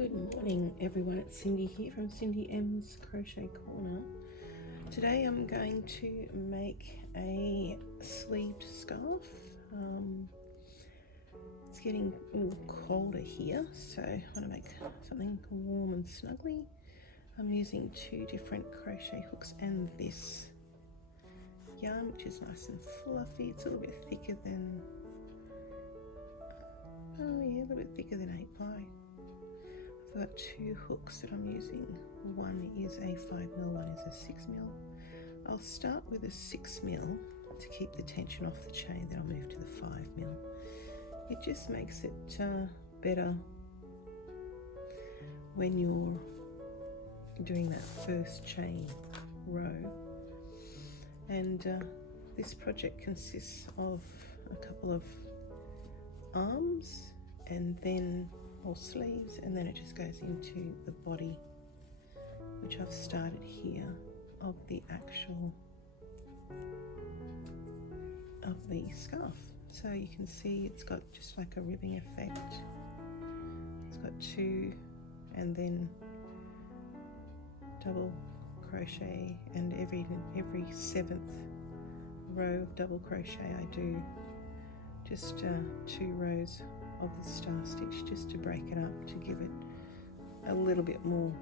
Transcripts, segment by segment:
Good morning everyone, it's Cindy here from Cindy M's Crochet Corner. Today I'm going to make a sleeved scarf. It's getting a little colder here, so I want to make something warm and snuggly. I'm using two different crochet hooks and this yarn, which is nice and fluffy. It's a little bit thicker than, a little bit thicker than 8x. I've got two hooks that I'm using. One is a 5mm, one is a 6mm. I'll start with a 6mm to keep the tension off the chain, then I'll move to the 5mm. It just makes it better when you're doing that first chain row. And this project consists of a couple of arms and then or sleeves, and then it just goes into the body, which I've started here, of the actual of the scarf. So you can see it's got just like a ribbing effect. It's got two and then double crochet, and every 7th row of double crochet I do just 2 rows of the star stitch, just to break it up, to give it a little bit more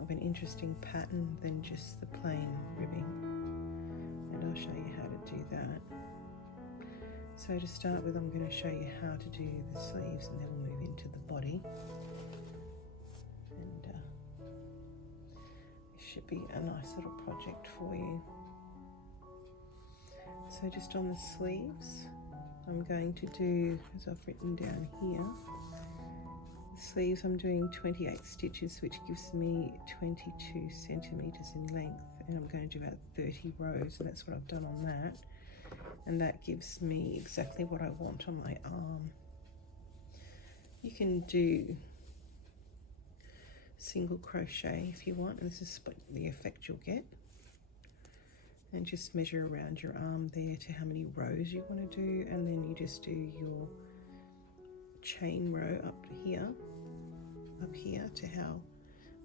of an interesting pattern than just the plain ribbing. And I'll show you how to do that. So to start with, I'm going to show you how to do the sleeves, and then we'll move into the body. And this should be a nice little project for you. So just on the sleeves, I'm going to do, as I've written down here, the sleeves I'm doing 28 stitches, which gives me 22 centimeters in length, and I'm going to do about 30 rows, and that's what I've done on that. And that gives me exactly what I want on my arm. You can do single crochet if you want, and this is the effect you'll get. And just measure around your arm there to how many rows you want to do, and then you just do your chain row up here to how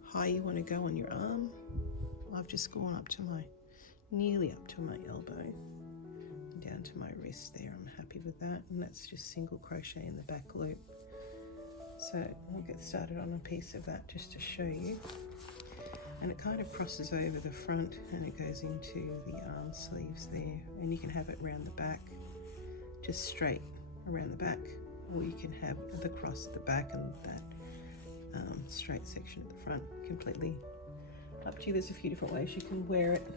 high you want to go on your arm. I've just gone up to nearly up to my elbow, down to my wrist there. I'm happy with that, and that's just single crochet in the back loop. So we'll get started on a piece of that just to show you. And it kind of crosses over the front and it goes into the arm sleeves there, and you can have it around the back, just straight around the back, or you can have the cross at the back and that straight section at the front. Completely up to you. There's a few different ways you can wear it.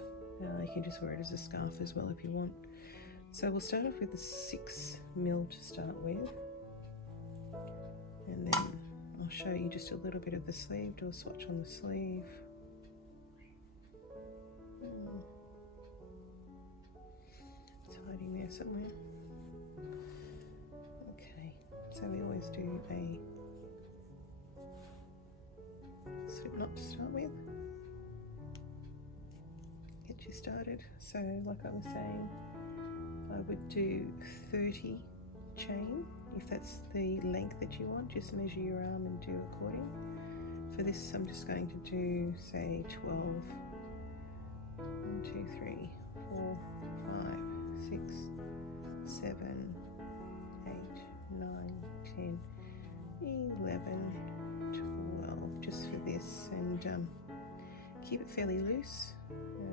You can just wear it as a scarf as well if you want. So we'll start off with the 6mm to start with, and then I'll show you just a little bit of the sleeve. Do a swatch on the sleeve. It's hiding there somewhere. Okay, so we always do a slip knot to start with. Get you started. So like I was saying, I would do 30 chain. If that's the length that you want, just measure your arm and do according. For this, I'm just going to do, say, 12. 1, 2, 3, 4, 5, 6, 7, 8, 9, 10, 11, 12, just for this, and keep it fairly loose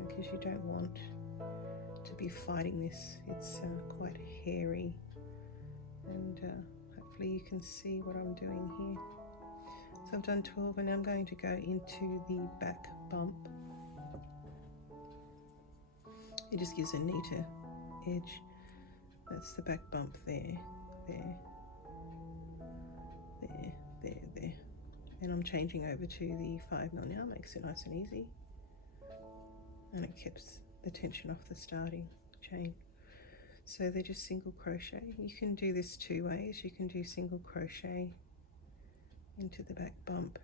because you don't want to be fighting this. It's quite hairy, and hopefully you can see what I'm doing here. So I've done 12, and now I'm going to go into the back bump. It just gives a neater edge. That's the back bump there. And I'm changing over to the 5mm now, makes it nice and easy. And it keeps the tension off the starting chain. So they're just single crochet. You can do this 2 ways. You can do single crochet into the back bump.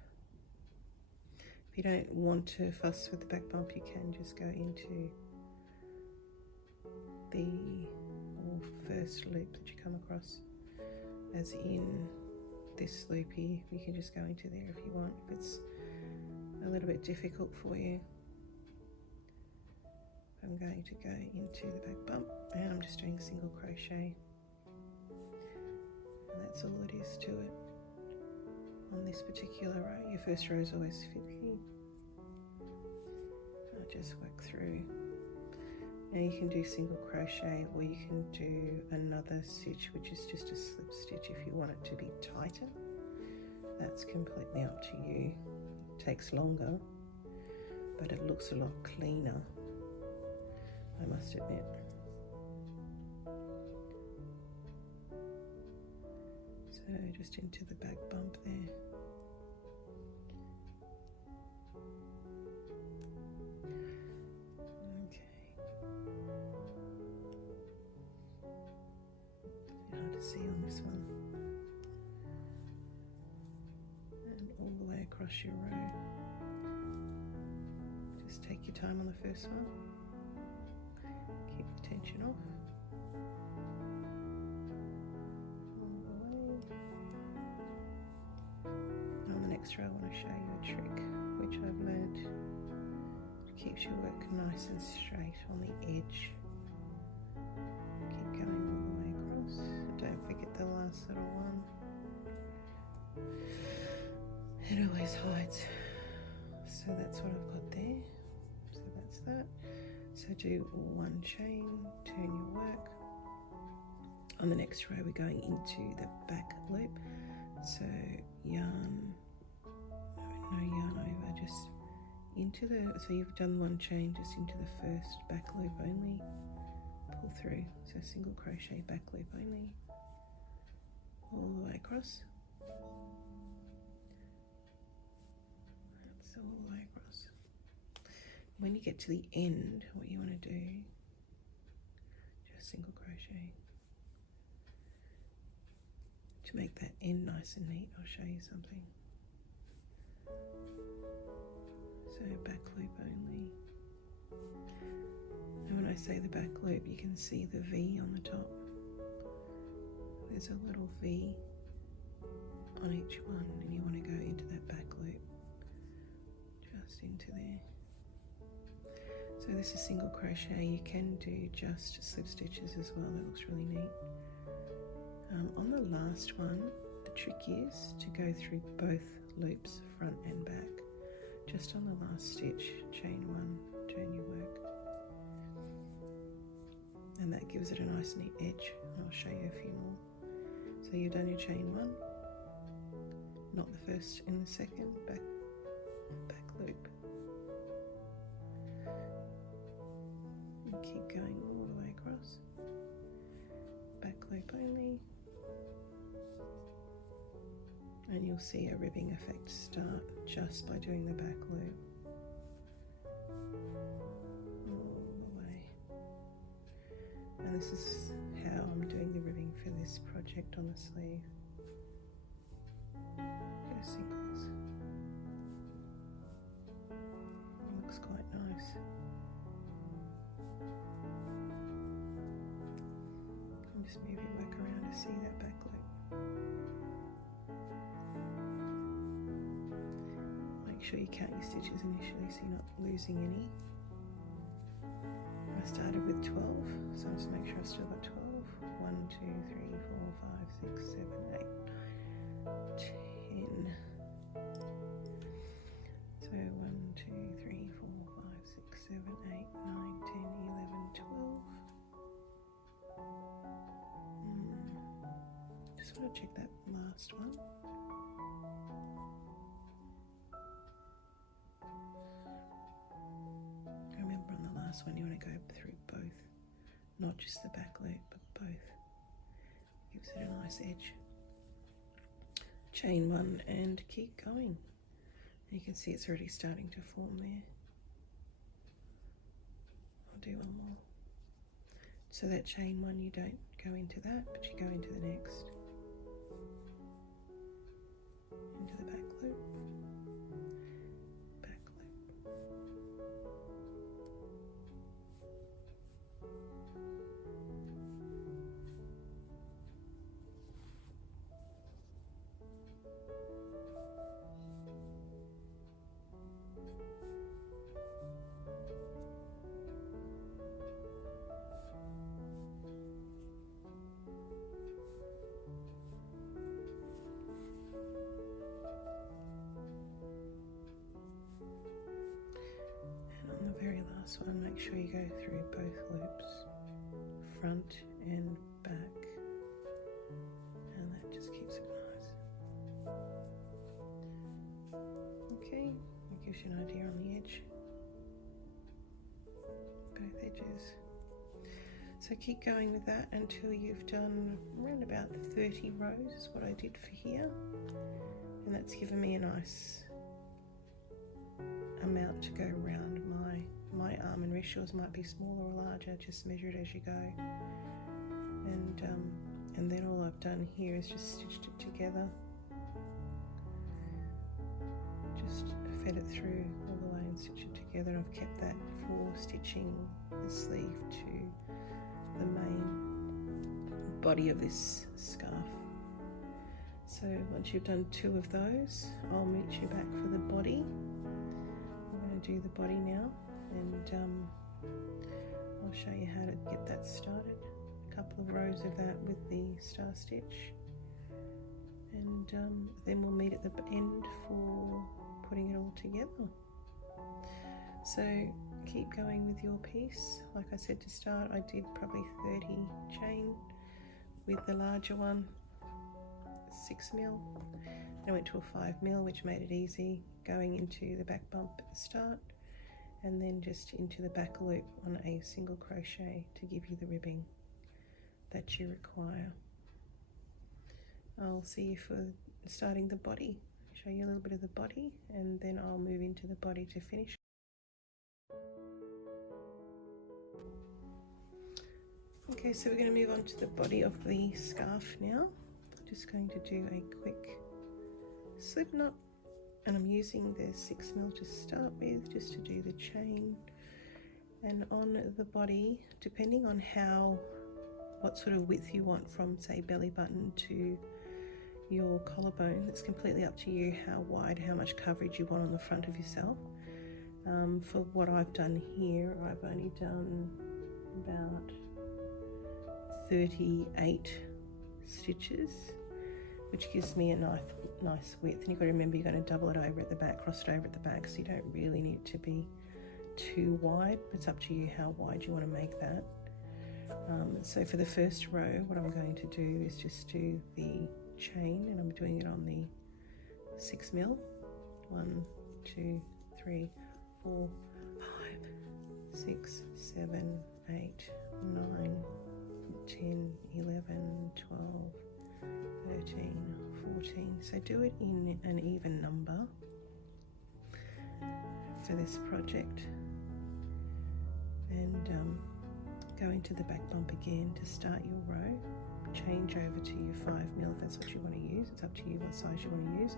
If you don't want to fuss with the back bump, you can just go into the first loop that you come across, as in this loopy, you can just go into there if you want, if it's a little bit difficult for you. I'm going to go into the back bump and I'm just doing single crochet, and that's all it is to it on this particular row. Your first row is always 50. I'll just work through. Now you can do single crochet, or you can do another stitch which is just a slip stitch if you want it to be tighter. That's completely up to you. It takes longer, but it looks a lot cleaner, I must admit. So just into the back bump there. See on this one, and all the way across your row. Just take your time on the first one, keep the tension off, all the way. And on the next row I want to show you a trick which I've learned. It keeps your work nice and straight on the edge. Keep going all the way across. Don't forget the last little one. It always hides. So that's what I've got there. So that's that. So do one chain, turn your work. On the next row we're going into the back loop. So yarn, no yarn over, just into the, so you've done one chain just into the first back loop only. Pull through, so single crochet, back loop only, all the way across. That's all the way across. When you get to the end, what you want to do, just single crochet. To make that end nice and neat, I'll show you something. So back loop only. And when I say the back loop, you can see the V on the top. There's a little V on each one, and you want to go into that back loop, just into there. So this is single crochet. You can do just slip stitches as well. That looks really neat. On the last one, the trick is to go through both loops, front and back. Just on the last stitch, chain one, turn your work. And that gives it a nice neat edge. I'll show you a few more. So you've done your chain one, not the first and the second, back loop. And keep going all the way across. Back loop only. And you'll see a ribbing effect start just by doing the back loop. All the way. And this is how I'm doing the ribbing for this project on the sleeve. Just singles. It looks quite nice. I'll just move your work around to see that back loop. Make sure you count your stitches initially so you're not losing any. I started with 12, so I'll just make sure I've still got 12. 1, 2, 3, 4, 5, 6, 7, 8, 10. So 1, 2, 3, 4, 5, 6, 7, 8, 9, 10, 11, 12. Just want to check that last one. Remember on the last one you want to go through both, not just the back loop, but both. Gives it a nice edge. Chain one and keep going. You can see it's already starting to form there. I'll do one more. So that chain one, you don't go into that, but you go into the next. Into the back loop. Back loop. last one, make sure you go through both loops, front and back, and that just keeps it nice. Okay, that gives you an idea on the edge, both edges. So keep going with that until you've done around about 30 rows is what I did for here, and that's given me a nice amount to go around. My arm and wrist. Yours might be smaller or larger, just measure it as you go. And then all I've done here is just stitched it together, just fed it through all the way and stitched it together. I've kept that for stitching the sleeve to the main body of this scarf. So once you've done 2 of those, I'll meet you back for the body. I'm going to do the body now, and I'll show you how to get that started. A couple of rows of that with the star stitch, and then we'll meet at the end for putting it all together. So keep going with your piece. Like I said to start, I did probably 30 chain with the larger one, 6 mil. I went to a 5 mil, which made it easy going into the back bump at the start, and then just into the back loop on a single crochet to give you the ribbing that you require. I'll see you for starting the body, show you a little bit of the body, and then I'll move into the body to finish. Okay, so we're going to move on to the body of the scarf now. Just going to do a quick slip knot, and I'm using the 6 mil to start with just to do the chain. And on the body, depending on what sort of width you want from, say, belly button to your collarbone, it's completely up to you how wide, how much coverage you want on the front of yourself. For what I've done here, I've only done about 38 stitches, which gives me a nice width. And you've got to remember, you're going to double it over at the back, cross it over at the back, so you don't really need it to be too wide. It's up to you how wide you want to make that. So for the first row, what I'm going to do is just do the chain, and I'm doing it on the 6 mil. 1, 2, 3, 4, 5, 6, 7, 8, 9, 10, 11, 12, 13, 14. So do it in an even number for this project, and go into the back bump again to start your row. Change over to your 5 mil if that's what you want to use. It's up to you what size you want to use.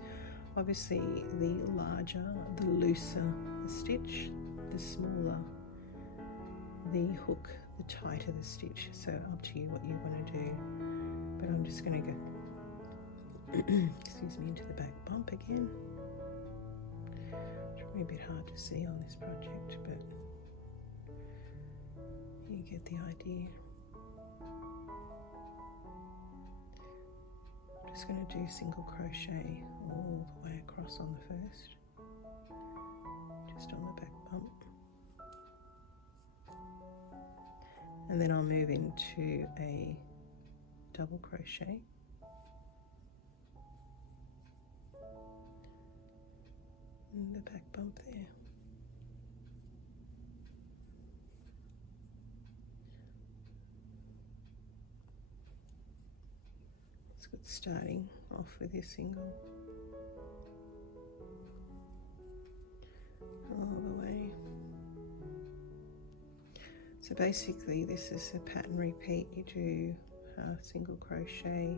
Obviously, the larger, the looser the stitch, the smaller the hook, the tighter the stitch. So up to you what you want to do. But I'm just going to go excuse me, into the back bump again. It's probably a bit hard to see on this project, but you get the idea. I'm just going to do single crochet all the way across on the first, just on the back bump, and then I'll move into a double crochet, and the back bump there. It's good starting off with your single all the way. So basically this is a pattern repeat. You do a single crochet,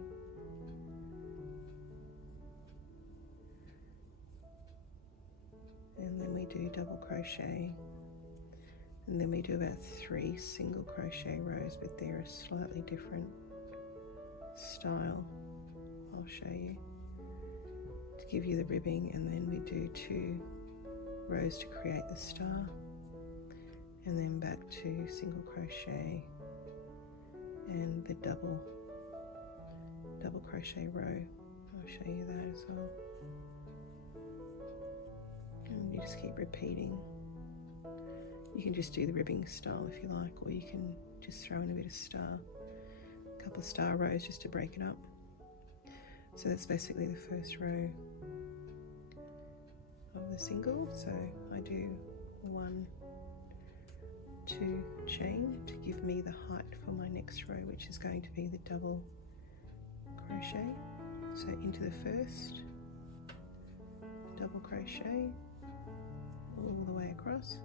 and then we do double crochet, and then we do about 3 single crochet rows, but they're a slightly different style. I'll show you to give you the ribbing, and then we do 2 rows to create the star, and then back to single crochet and the double crochet row. I'll show you that as well. And you just keep repeating You can just do the ribbing style if you like, or you can just throw in a bit of star, a couple of star rows just to break it up. So that's basically the first row of the single. So I do 1, 2 chain to give me the height for my next row, which is going to be the double crochet. So into the first, double crochet all the way across,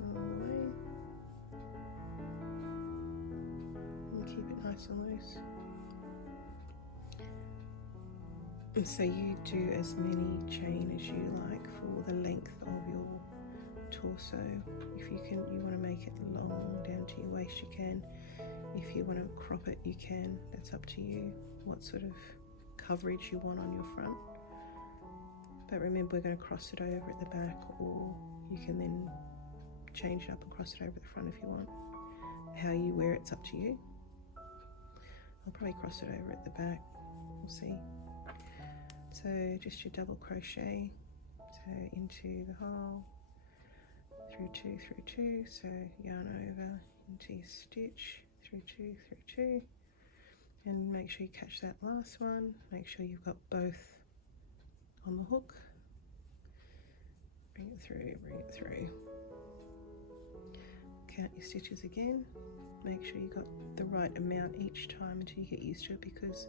all the way, and keep it nice and loose. And so you do as many chain as you like for the length of your torso. If you want to make it long down to your waist, you can. If you want to crop it, you can. That's up to you, what sort of coverage you want on your front. But remember, we're going to cross it over at the back, or you can then change it up and cross it over at the front if you want. How you wear it's up to you. I'll probably cross it over at the back, we'll see. So just your double crochet, so into the hole, through two, so yarn over into your stitch, through two, and make sure you catch that last one. Make sure you've got both on the hook. Bring it through. Count your stitches again. Make sure you got the right amount each time until you get used to it, because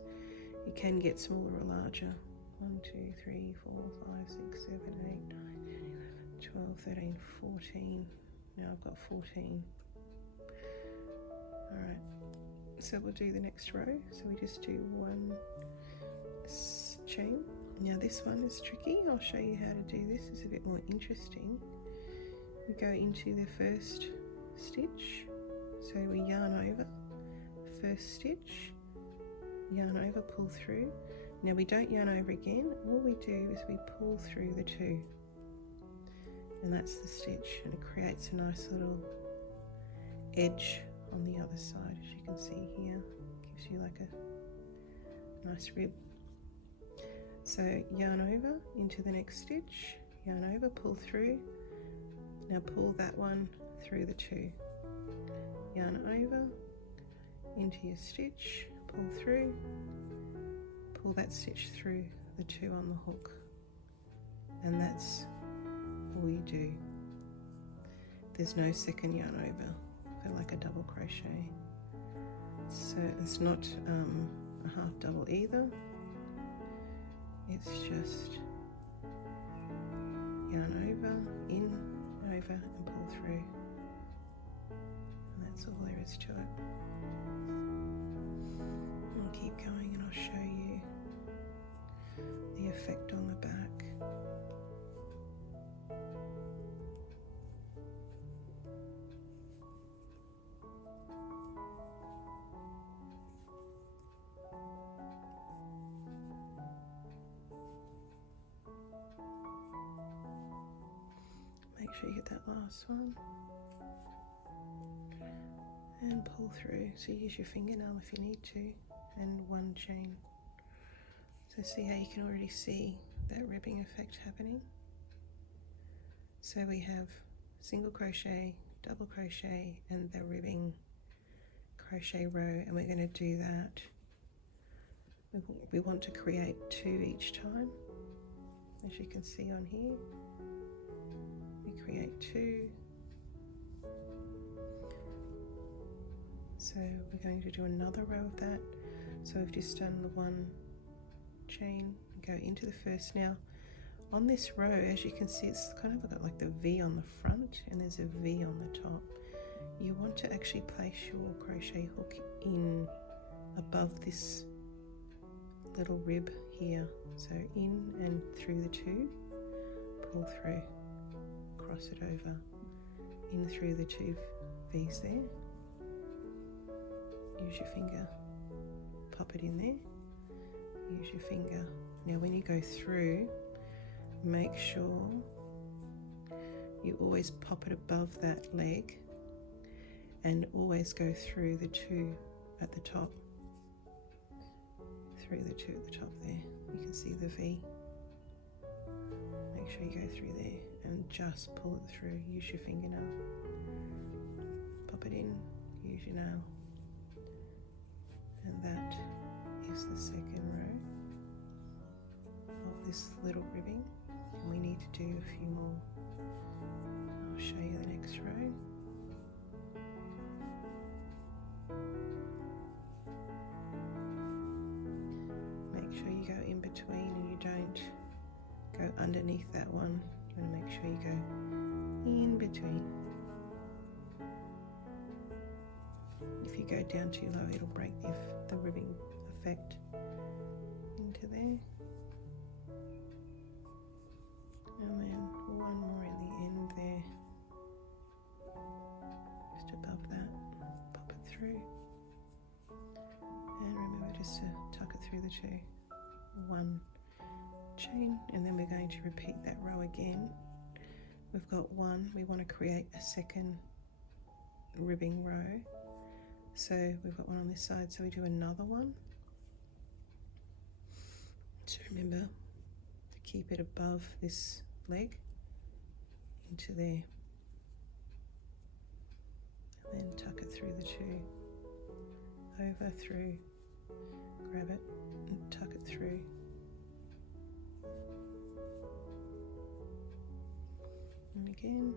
you can get smaller or larger. 1, 2, 3, 4, 5, 6, 7, 8, 9, 10, 11, 12, 13, 14. Now I've got 14. Alright, so we'll do the next row. So we just do 1 chain. Now this one is tricky. I'll show you how to do this. It's a bit more interesting. We go into the first stitch. So we yarn over, first stitch, yarn over, pull through. Now we don't yarn over again. All we do is we pull through the 2. And that's the stitch, and it creates a nice little edge on the other side, as you can see here. Gives you like a nice rib. So yarn over into the next stitch, yarn over, pull through. Now pull that one through the 2. Yarn over into your stitch, pull through, pull that stitch through the 2 on the hook, and that's all you do. There's no second yarn over for like a double crochet. So it's not a half double either. It's just yarn over, in, over, and pull through. And that's all there is to it. I'll keep going and I'll show you the effect on the back. Make sure you get that last one and pull through. So use your fingernail if you need to, and 1 chain. So see how you can already see that ribbing effect happening. So we have single crochet, double crochet, and the ribbing crochet row, and we're going to do that. We want to create 2 each time, as you can see on here. We create 2. So we're going to do another row of that. So we've just done the 1 chain, go into the first. Now on this row, as you can see, it's kind of got like the V on the front and there's a V on the top. You want to actually place your crochet hook in above this little rib here. So in and through the 2, pull through, cross it over, in through the 2 V's there. Use your finger, pop it in there, use your finger. Now when you go through, make sure you always pop it above that leg and always go through the 2 at the top. Through the 2 at the top there. You can see the V. Make sure you go through there and just pull it through. Use your fingernail. Pop it in, use your nail. And that is the second row of this little ribbing. And we need to do a few more. I'll show you the next row. Make sure you go in between and you don't go underneath that one. You want to make sure you go in between. If you go down too low, it'll break the ribbing effect into there. And then one more in the end there. Just above that, pop it through. And remember just to tuck it through the two. One chain, and then we're going to repeat that row again. We've got one, we want to create a second ribbing row. So we've got one on this side, so we do another one. So remember to keep it above this leg into there. And then tuck it through the two. Over, through, grab it and tuck it through. And again.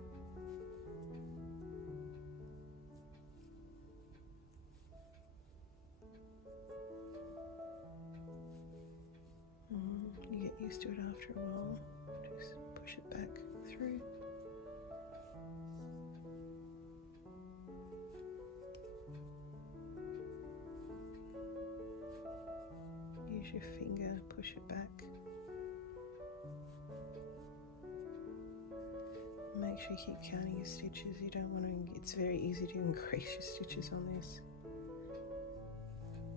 You get used to it after a while. Just push it back through. Use your finger, push it back. Make sure you keep counting your stitches. You don't want to, it's very easy to increase your stitches on this.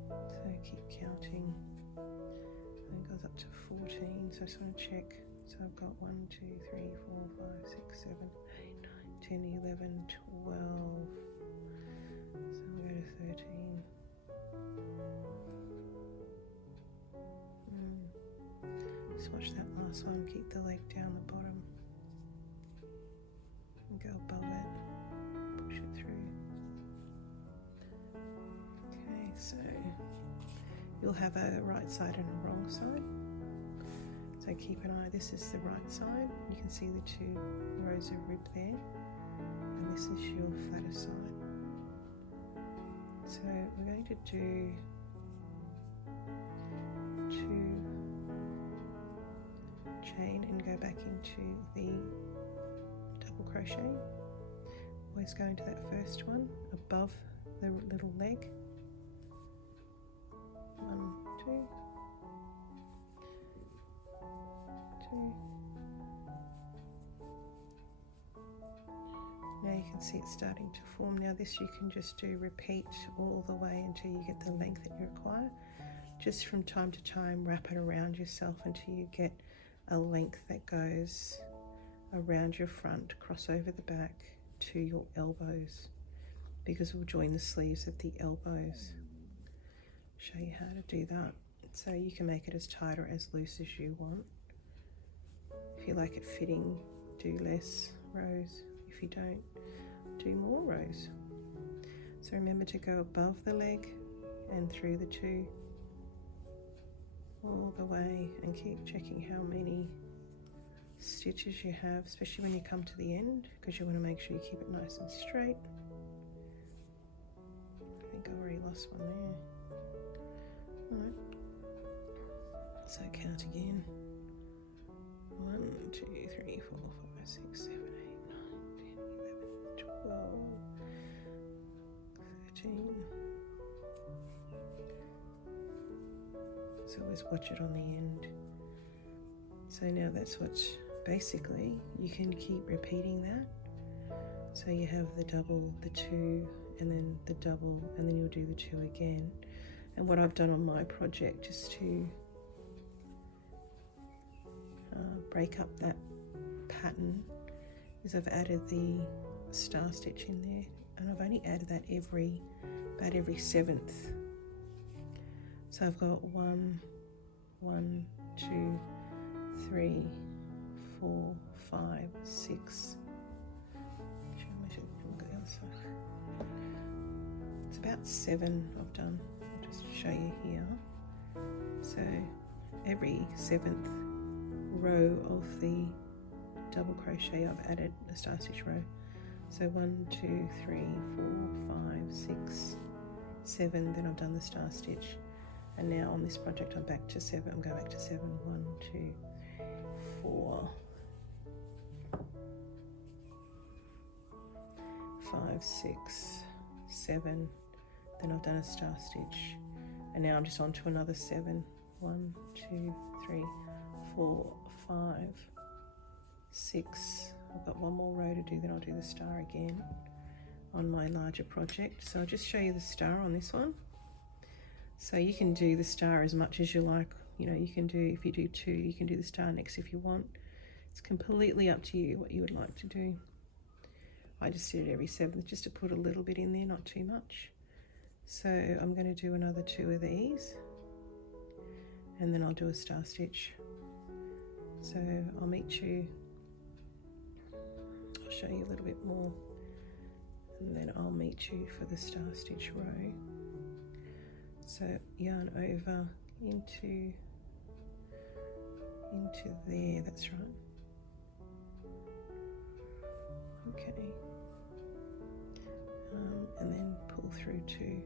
So keep counting. And it goes up to 14. So I just want to check. So I've got 1, 2, 3, 4, 5, 6, 7, 8, 9, 10, 11, 12. So we'll go to 13. Just watch that last one. Keep the leg down the bottom. And go above it. Push it through. Okay, so you'll have a right side and a wrong side. So keep an eye, this is the right side. You can see the two rows of rib there. And this is your flatter side. So we're going to do 2 chain and go back into the double crochet. Always go into that first one above the little leg. 1, 2, 2. Now you can see it's starting to form. Now this you can just do repeat all the way until you get the length that you require. Just from time to time wrap it around yourself until you get a length that goes around your front, cross over the back to your elbows, because we'll join the sleeves at the elbows. Show you how to do that. So you can make it as tight or as loose as you want. If you like it fitting, do less rows. If you don't, do more rows. So remember to go above the leg and through the two all the way, and keep checking how many stitches you have, especially when you come to the end, because you want to make sure you keep it nice and straight. I think I already lost one there. Alright, so count again. 1, 2, 3, 4, 5, 6, 7, 8, 9, 10, 11, 12, 13. So always watch it on the end. So now that's what's basically, you can keep repeating that. So you have the double, the 2, and then the double, and then you'll do the 2 again. And what I've done on my project, just to break up that pattern, is I've added the star stitch in there, and I've only added that about every 7th. So I've got 1, 1, 2, 3, 4, 5, 6. It's about 7 I've done. I'll just show you here. So every 7th row of the double crochet I've added a star stitch row. So 1, 2, 3, 4, 5, 6, 7, then I've done the star stitch. And now on this project I'm back to 7. I'm going back to 7. 1, 2, 4, 5, 6, 7. Then I've done a star stitch. And now I'm just on to another 7. 1, 2, 3, 4, 5, 6. I've got one more row to do, then I'll do the star again on my larger project. So I'll just show you the star on this one. So you can do the star as much as you like. You know, you can do, if you do 2, you can do the star next if you want. It's completely up to you what you would like to do. I just did it every 7th just to put a little bit in there, not too much. So I'm going to do another 2 of these, and then I'll do a star stitch. So I'll meet you, I'll show you a little bit more, and then I'll meet you for the star stitch row. So yarn over into there, that's right. Okay. And then pull through 2.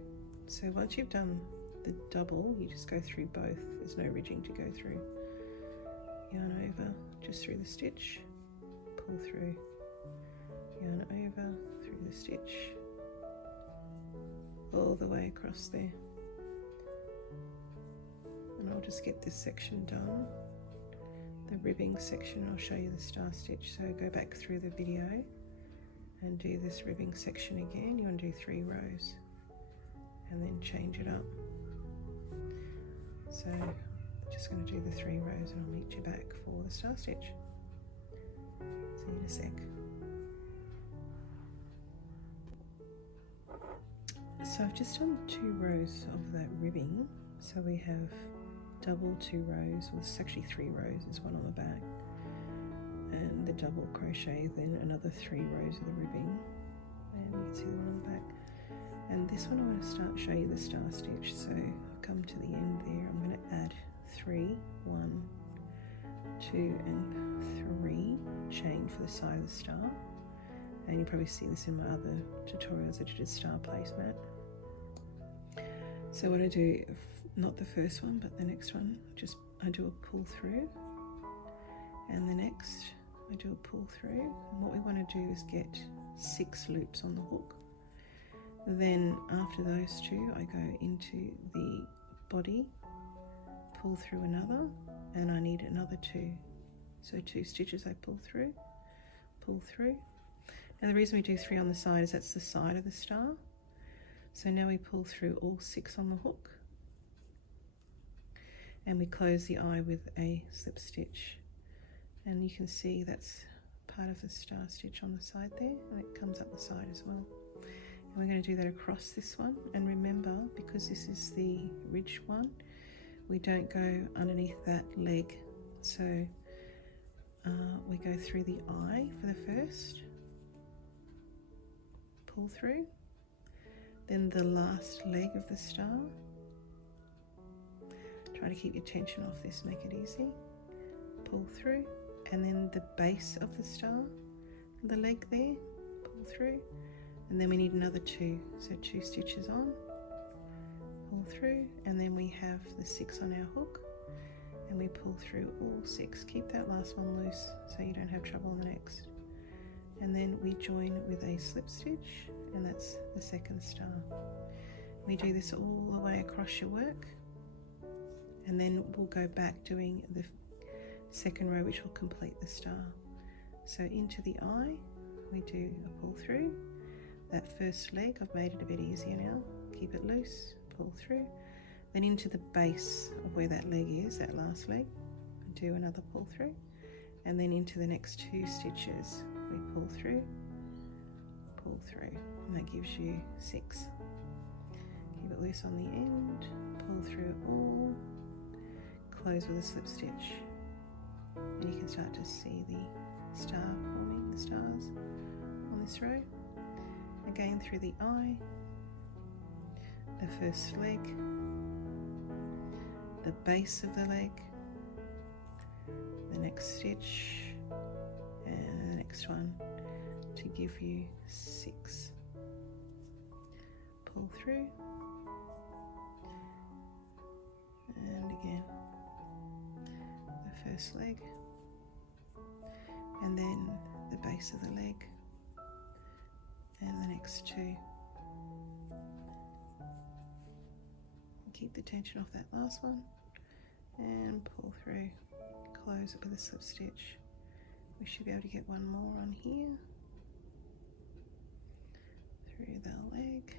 So once you've done the double, you just go through both. There's no ridging to go through. Yarn over, just through the stitch, pull through, yarn over, through the stitch, all the way across there. And I'll just get this section done. The ribbing section, I'll show you the star stitch. So go back through the video and do this ribbing section again. You want to do 3 rows and then change it up. So I'm just going to do the 3 rows and I'll meet you back for the star stitch. See you in a sec. So I've just done 2 rows of that ribbing. So we have double 2 rows, well it's actually 3 rows, there's one on the back, and the double crochet, then another 3 rows of the ribbing, and you can see the one on the back. And this one I'm going to show you the star stitch. So I've come to the end there, I'm going to add 3, 1, 2 and 3 chain for the side of the star, and you probably see this in my other tutorials that you did star placemat. So what I do, not the first one but the next one, I do a pull through, and the next I do a pull through, and what we want to do is get 6 loops on the hook. Then after those 2 I go into the body, pull through another, and I need another 2, so 2 stitches I pull through. Now the reason we do 3 on the side is that's the side of the star. So now we pull through all 6 on the hook, and we close the eye with a slip stitch, and you can see that's part of the star stitch on the side there, and it comes up the side as well. And we're going to do that across this one, and remember, because this is the ridged one, we don't go underneath that leg. So we go through the eye for the first, pull through, then the last leg of the star. Try to keep your tension off this, make it easy. Pull through, and then the base of the star, the leg there, pull through, and then we need another 2, so 2 stitches on, pull through, and then we have the 6 on our hook, and we pull through all 6. Keep that last one loose so you don't have trouble on the next. And then we join with a slip stitch, and that's the second star. We do this all the way across your work, and then we'll go back doing the second row, which will complete the star. So into the eye we do a pull through. That first leg, I've made it a bit easier now, keep it loose, pull through, then into the base of where that leg is, that last leg, do another pull through, and then into the next 2 stitches we pull through, and that gives you 6. Keep it loose on the end, pull through it all, close with a slip stitch, and you can start to see the star forming, the stars on this row. Again through the eye, the first leg, the base of the leg, the next stitch, and the next one to give you 6. Pull through, and again the first leg, and then the base of the leg, and the next 2. Keep the tension off that last one and pull through, close it with a slip stitch. We should be able to get one more on here, through the leg.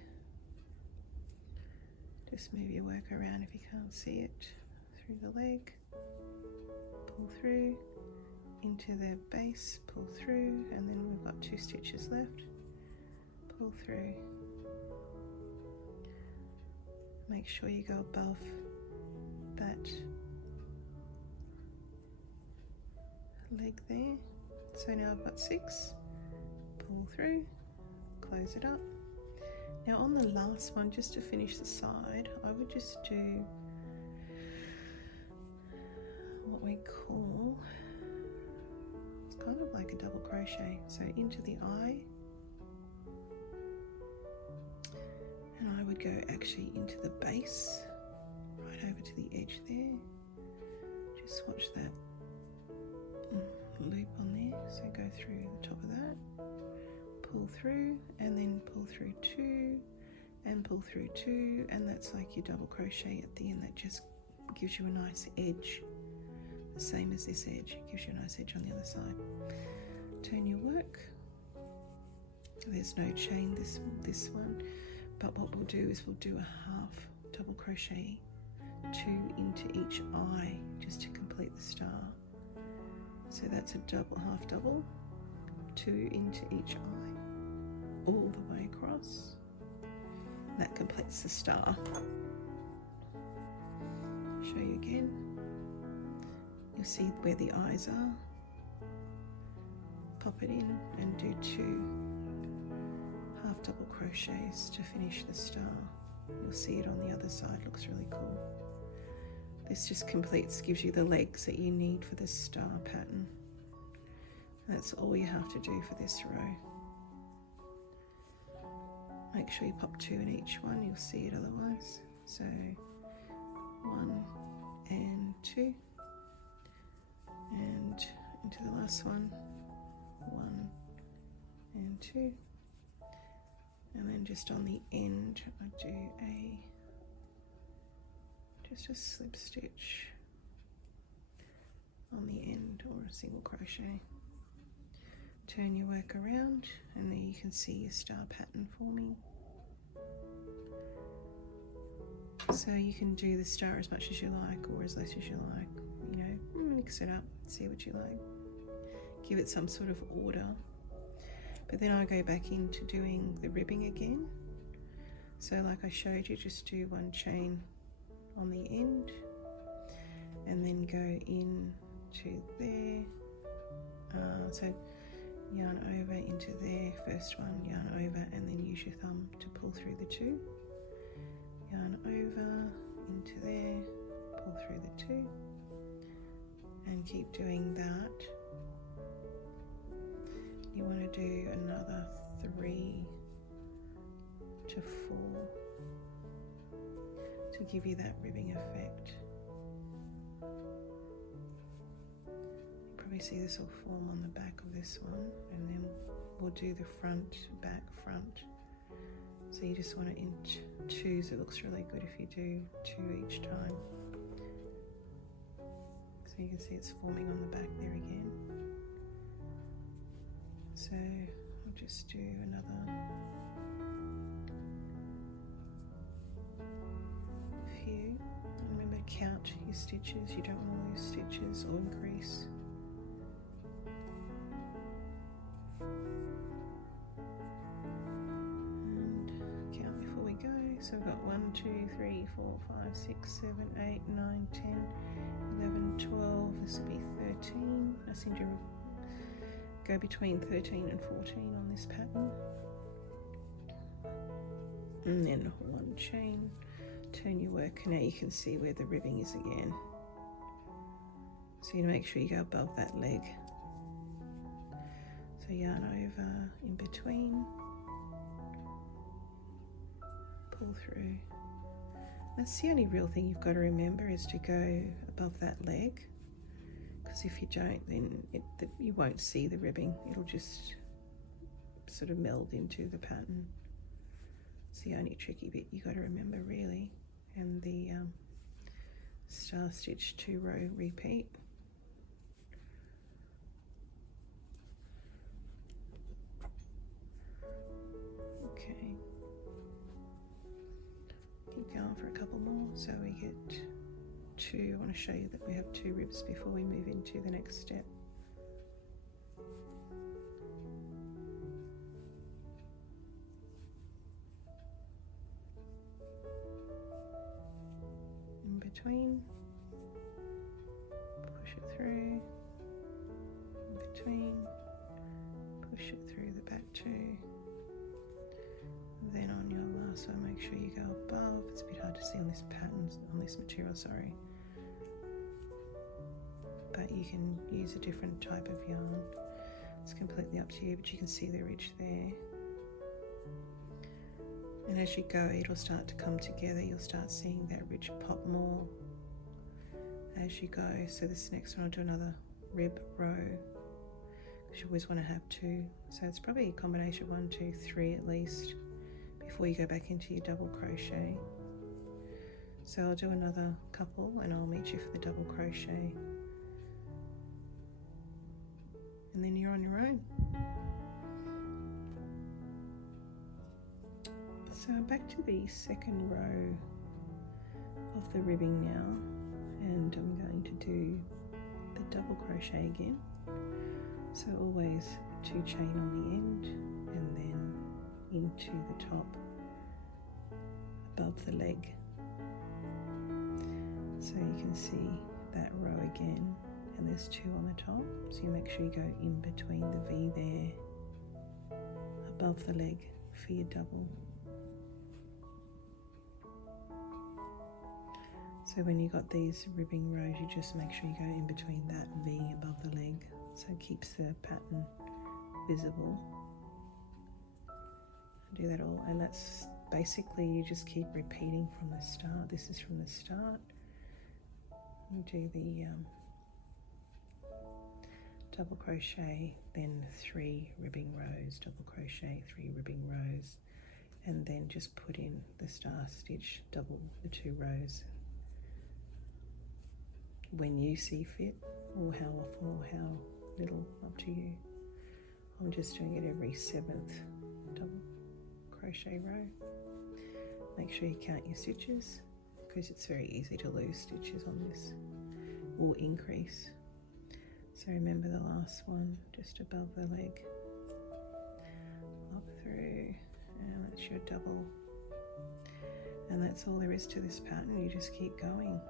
Just move your work around if you can't see it. Through the leg, pull through, into the base, pull through, and then we've got 2 stitches left. Pull through. Make sure you go above that leg there. So now I've got 6. Pull through, close it up. Now on the last one, just to finish the side, I would just do what we call, it's kind of like a double crochet. So into the eye, and I would go actually into the base, right over to the edge there. Just watch that loop on there. So go through the top of that, pull through, and then pull through 2, and pull through 2, and that's like your double crochet at the end. That just gives you a nice edge, the same as this edge. It gives you a nice edge on the other side. Turn your work. There's no chain this one. But what we'll do is we'll do a half double crochet, 2 into each eye, just to complete the star. So that's a double, half double, 2 into each eye, all the way across. That completes the star. Show you again. You'll see where the eyes are. Pop it in and do 2 half double crochets to finish the star. You'll see it on the other side, looks really cool. This just completes, gives you the legs that you need for this star pattern. That's all you have to do for this row. Make sure you pop 2 in each one, you'll see it otherwise. So 1 and 2, and into the last one, 1 and 2. And then just on the end, I do just a slip stitch on the end, or a single crochet. Turn your work around, and there you can see your star pattern forming. So you can do the star as much as you like, or as less as you like. You know, mix it up, see what you like. Give it some sort of order. But then I go back into doing the ribbing again. So like I showed you, just do 1 chain on the end, and then go in to there. So yarn over into there, first one, yarn over, and then use your thumb to pull through the 2. Yarn over into there, pull through the 2, and keep doing that. You want to do another 3 to 4 to give you that ribbing effect. You probably see this will form on the back of this one, and then we'll do the front, back, front. So you just want to in 2s. It looks really good if you do 2 each time. So you can see it's forming on the back there again. So I'll just do another few. Remember to count your stitches. You don't want to lose stitches or increase. And count before we go. So we've got 1, 2, 3, 4, 5, 6, 7, 8, 9, 10, 11, 12. This will be 13. I seem to go between 13 and 14 on this pattern. And then 1 chain, turn your work, and now you can see where the ribbing is again. So you make sure you go above that leg. So yarn over in between, pull through. That's the only real thing you've got to remember, is to go above that leg, because if you don't, then you won't see the ribbing. It'll just sort of meld into the pattern. It's the only tricky bit you got to remember, really. And the star stitch 2 row repeat. Okay, keep going for a couple more, so we get 2. I want to show you that we have 2 ribs before we move into the next step. In between, push it through, in between, push it through the back 2. Then on your last one, make sure you go above. It's a bit hard to see on this pattern, on this material, sorry. But you can use a different type of yarn. It's completely up to you, but you can see the ridge there. And as you go, it'll start to come together. You'll start seeing that ridge pop more as you go. So this next one, I'll do another rib row, because you always want to have 2. So it's probably a combination of 1, 2, 3 at least, before you go back into your double crochet. So I'll do another couple and I'll meet you for the double crochet, and then you're on your own. So back to the second row of the ribbing now, and I'm going to do the double crochet again. So always 2 chain on the end, and then into the top above the leg. So you can see that row again, and there's 2 on the top, so you make sure you go in between the V there, above the leg for your double. So when you got these ribbing rows, you just make sure you go in between that V above the leg, so it keeps the pattern visible. Do that all, and that's basically, you just keep repeating from the start. This is from the start. You do the double crochet, then 3 ribbing rows, double crochet, 3 ribbing rows, and then just put in the star stitch, double the 2 rows when you see fit, or how often or how little, up to you. I'm just doing it every 7th double crochet row. Make sure you count your stitches, because it's very easy to lose stitches on this, or increase. So remember the last one, just above the leg, up through, and that's your double. And that's all there is to this pattern. You just keep going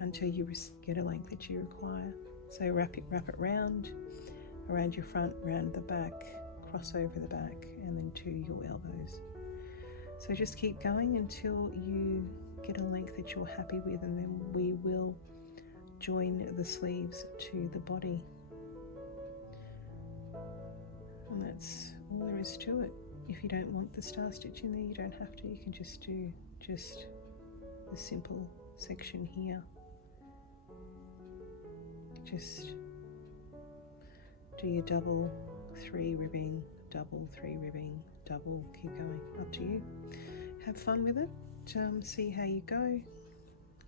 until you get a length that you require. So wrap it round, around your front, round the back, cross over the back, and then to your elbows. So just keep going until you get a length that you're happy with, and then we will join the sleeves to the body. And that's all there is to it. If you don't want the star stitch in there, you don't have to. You can just do just the simple section here. Just do your double, 3 ribbing, double, 3 ribbing, double, keep going, up to you. Have fun with it, see how you go.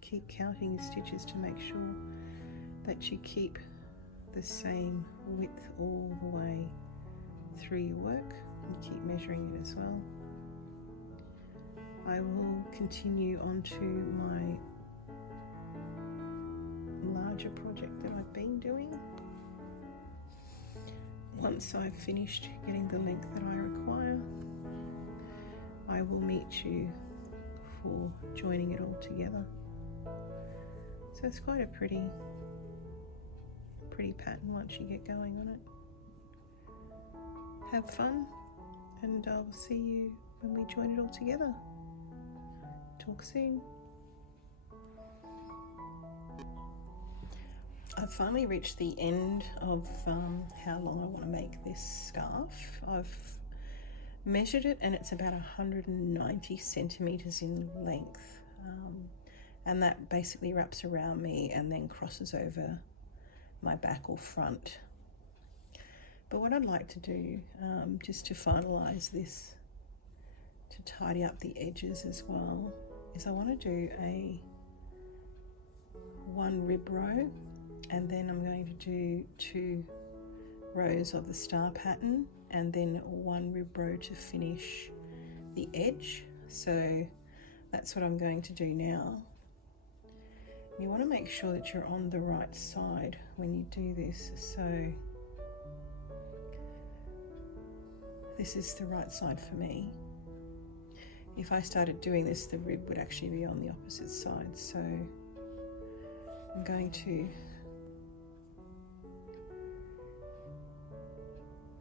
Keep counting your stitches to make sure that you keep the same width all the way through your work, and keep measuring it as well. I will continue on to my larger project that I've been doing. Once I've finished getting the length that I require, I will meet you before joining it all together. So it's quite a pretty pattern once you get going on it. Have fun, and I'll see you when we join it all together. Talk soon. I've finally reached the end of how long I want to make this scarf. I've measured it and it's about 190 centimeters in length, and that basically wraps around me and then crosses over my back or front. But what I'd like to do, just to finalize this, to tidy up the edges as well, is I want to do a 1 rib row, and then I'm going to do 2 rows of the star pattern, and then 1 rib row to finish the edge. So that's what I'm going to do now. You want to make sure that you're on the right side when you do this. So this is the right side for me. If I started doing this, the rib would actually be on the opposite side. So I'm going to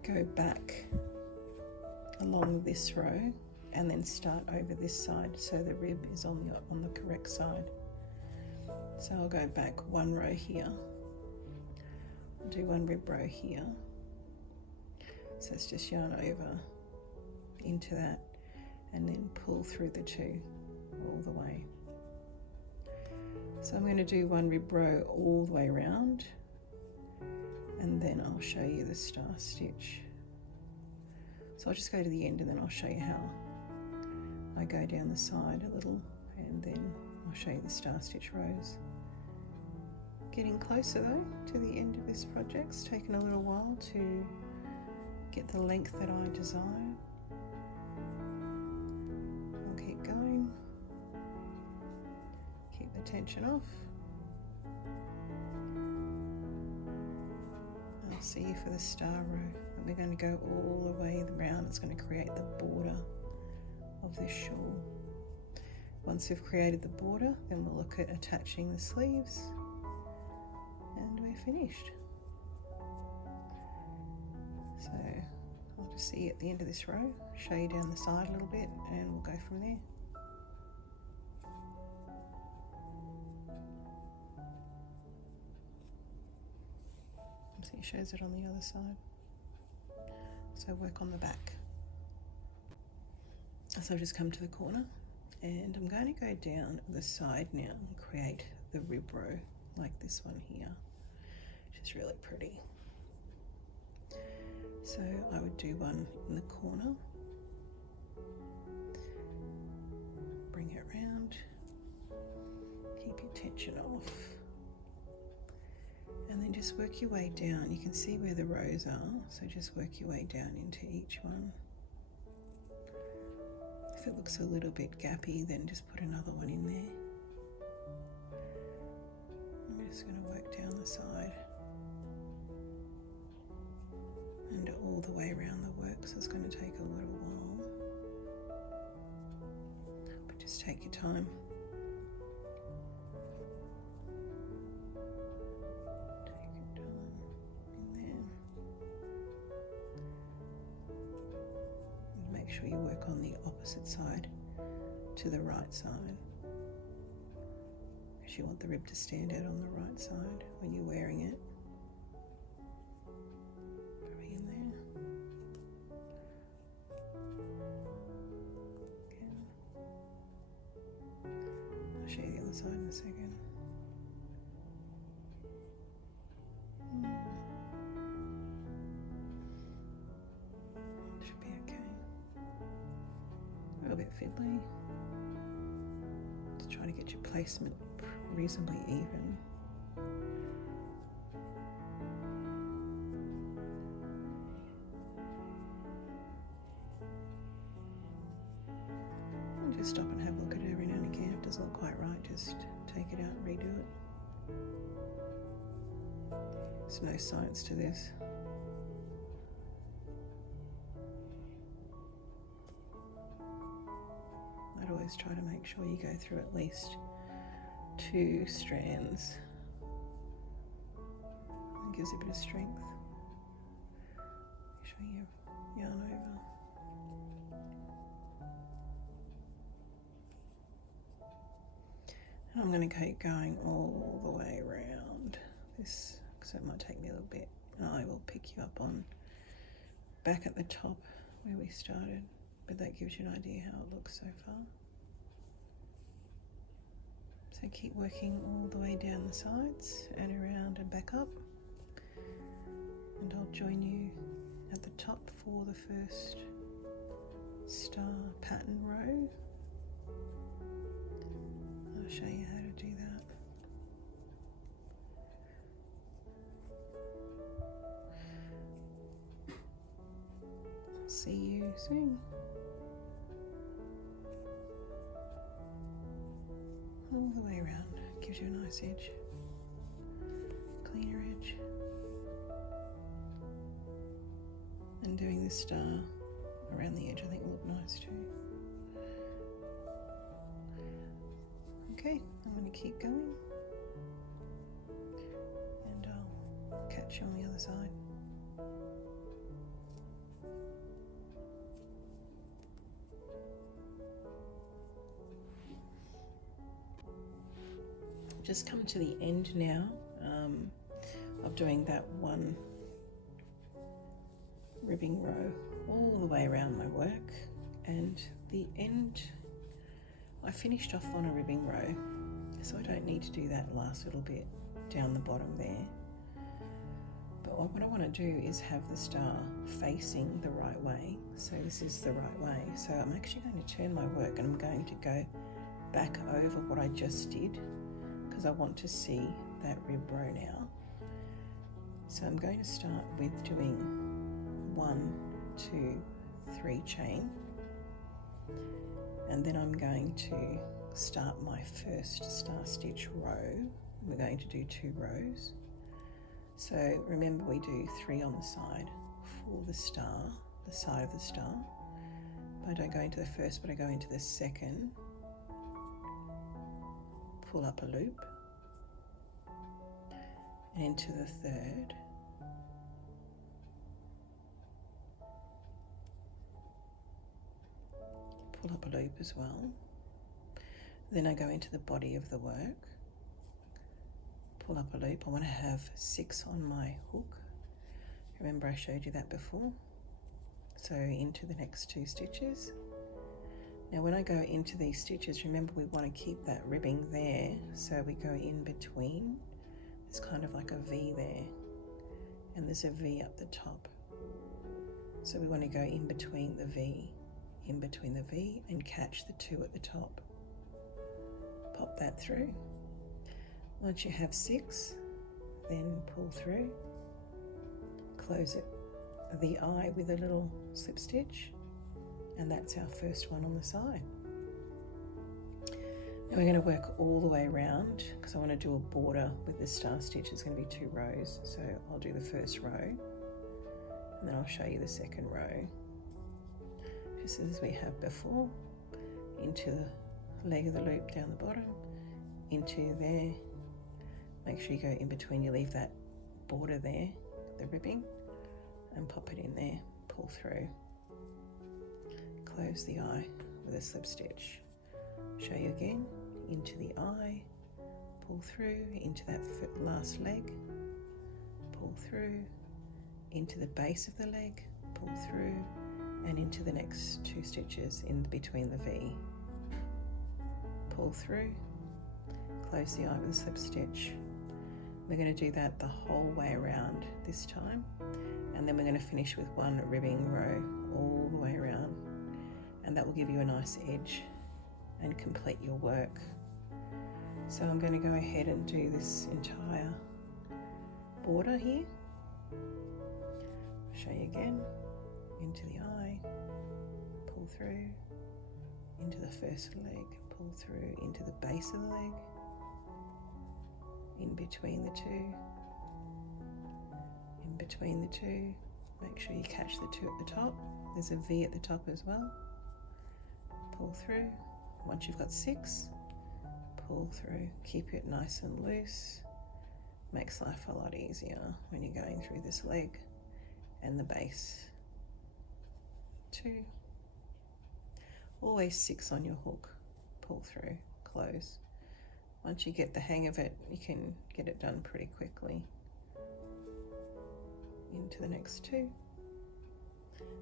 go back along this row and then start over this side, so the rib is on the correct side. So I'll go back 1 row here, I'll do 1 rib row here, so it's just yarn over into that and then pull through the 2 all the way. So I'm going to do 1 rib row all the way around, and then I'll show you the star stitch. So I'll just go to the end and then I'll show you how I go down the side a little, and then I'll show you the star stitch rows. Getting closer though to the end of this project. It's taken a little while to get the length that I desire. I'll keep going, keep the tension off. I'll see you for the star row, and we're going to go all the way around. It's going to create the border of this shawl. Once we've created the border, then we'll look at attaching the sleeves, and we're finished. So I'll just see you at the end of this row, show you down the side a little bit, and we'll go from there. See, it shows it on the other side. So work on the back. So I've just come to the corner, and I'm going to go down the side now and create the rib row like this one here, which is really pretty. So I would do one in the corner, bring it round, keep your tension off, and then just work your way down. You can see where the rows are, so just work your way down into each one. If it looks a little bit gappy, then just put another one in there. I'm just going to work down the side and all the way around the work, so it's going to take a little while, but just take your time. Sure you work on the opposite side to the right side, because you want the rib to stand out on the right side when you're wearing it. Probably in there. Okay. I'll show you the other side in a second. Should be okay. A little bit fiddly. Just trying to get your placement reasonably even. And just stop and have a look at it every now and again. If it doesn't look quite right, just take it out and redo it. There's no science to this. I'd always try to make sure you go through at least 2 strands. It gives you a bit of strength. Make sure you yarn over. And I'm going to keep going all the way around this, because it might take me a little bit. And I will pick you up on back at the top where we started, but that gives you an idea how it looks so far. So keep working all the way down the sides and around and back up. And I'll join you at the top for the first star pattern row. I'll show you how to do that. See you soon. All the way around, gives you a nice edge, cleaner edge. And doing this star around the edge I think will look nice too. Okay, I'm going to keep going and I'll catch you on the other side. Just come to the end now of doing that one ribbing row all the way around my work, and the end I finished off on a ribbing row, so I don't need to do that last little bit down the bottom there. But what I want to do is have the star facing the right way, so this is the right way. So I'm actually going to turn my work and I'm going to go back over what I just did, because I want to see that rib row now. So I'm going to start with doing 1, 2, 3 chain, and then I'm going to start my first star stitch row. We're going to do 2 rows. So remember, we do 3 on the side for the star, the side of the star. But I don't go into the first, but I go into the second, pull up a loop, and into the third, pull up a loop as well. Then I go into the body of the work, pull up a loop. I want to have 6 on my hook. Remember I showed you that before. So into the next 2 stitches. Now when I go into these stitches, remember we want to keep that ribbing there, so we go in between. There's kind of like a V there, and there's a V up the top. So we want to go in between the V, and catch the 2 at the top. Pop that through. Once you have 6, then pull through, close it, the eye with a little slip stitch, and that's our first one on the side. Now we're going to work all the way around, because I want to do a border with the star stitch. It's going to be 2 rows, so I'll do the first row and then I'll show you the second row, just as we have before. Into the leg of the loop down the bottom, into there. Make sure you go in between, you leave that border there, the ribbing, and pop it in there, pull through, close the eye with a slip stitch. Show you again, into the eye, pull through, into that last leg, pull through, into the base of the leg, pull through, and into the next 2 stitches in between the V. Pull through, close the eye with a slip stitch. We're going to do that the whole way around this time, and then we're going to finish with 1 ribbing row all the way around, and that will give you a nice edge and complete your work. So I'm going to go ahead and do this entire border here. I'll show you again. Into the eye, pull through, into the first leg, pull through, into the base of the leg, in between the 2, in between the 2. Make sure you catch the 2 at the top. There's a V at the top as well. Pull through, Once you've got 6, pull through. Keep it nice and loose. Makes life a lot easier when you're going through this leg and the base. 2. Always 6 on your hook. Pull through, close. Once you get the hang of it, you can get it done pretty quickly. Into the next 2.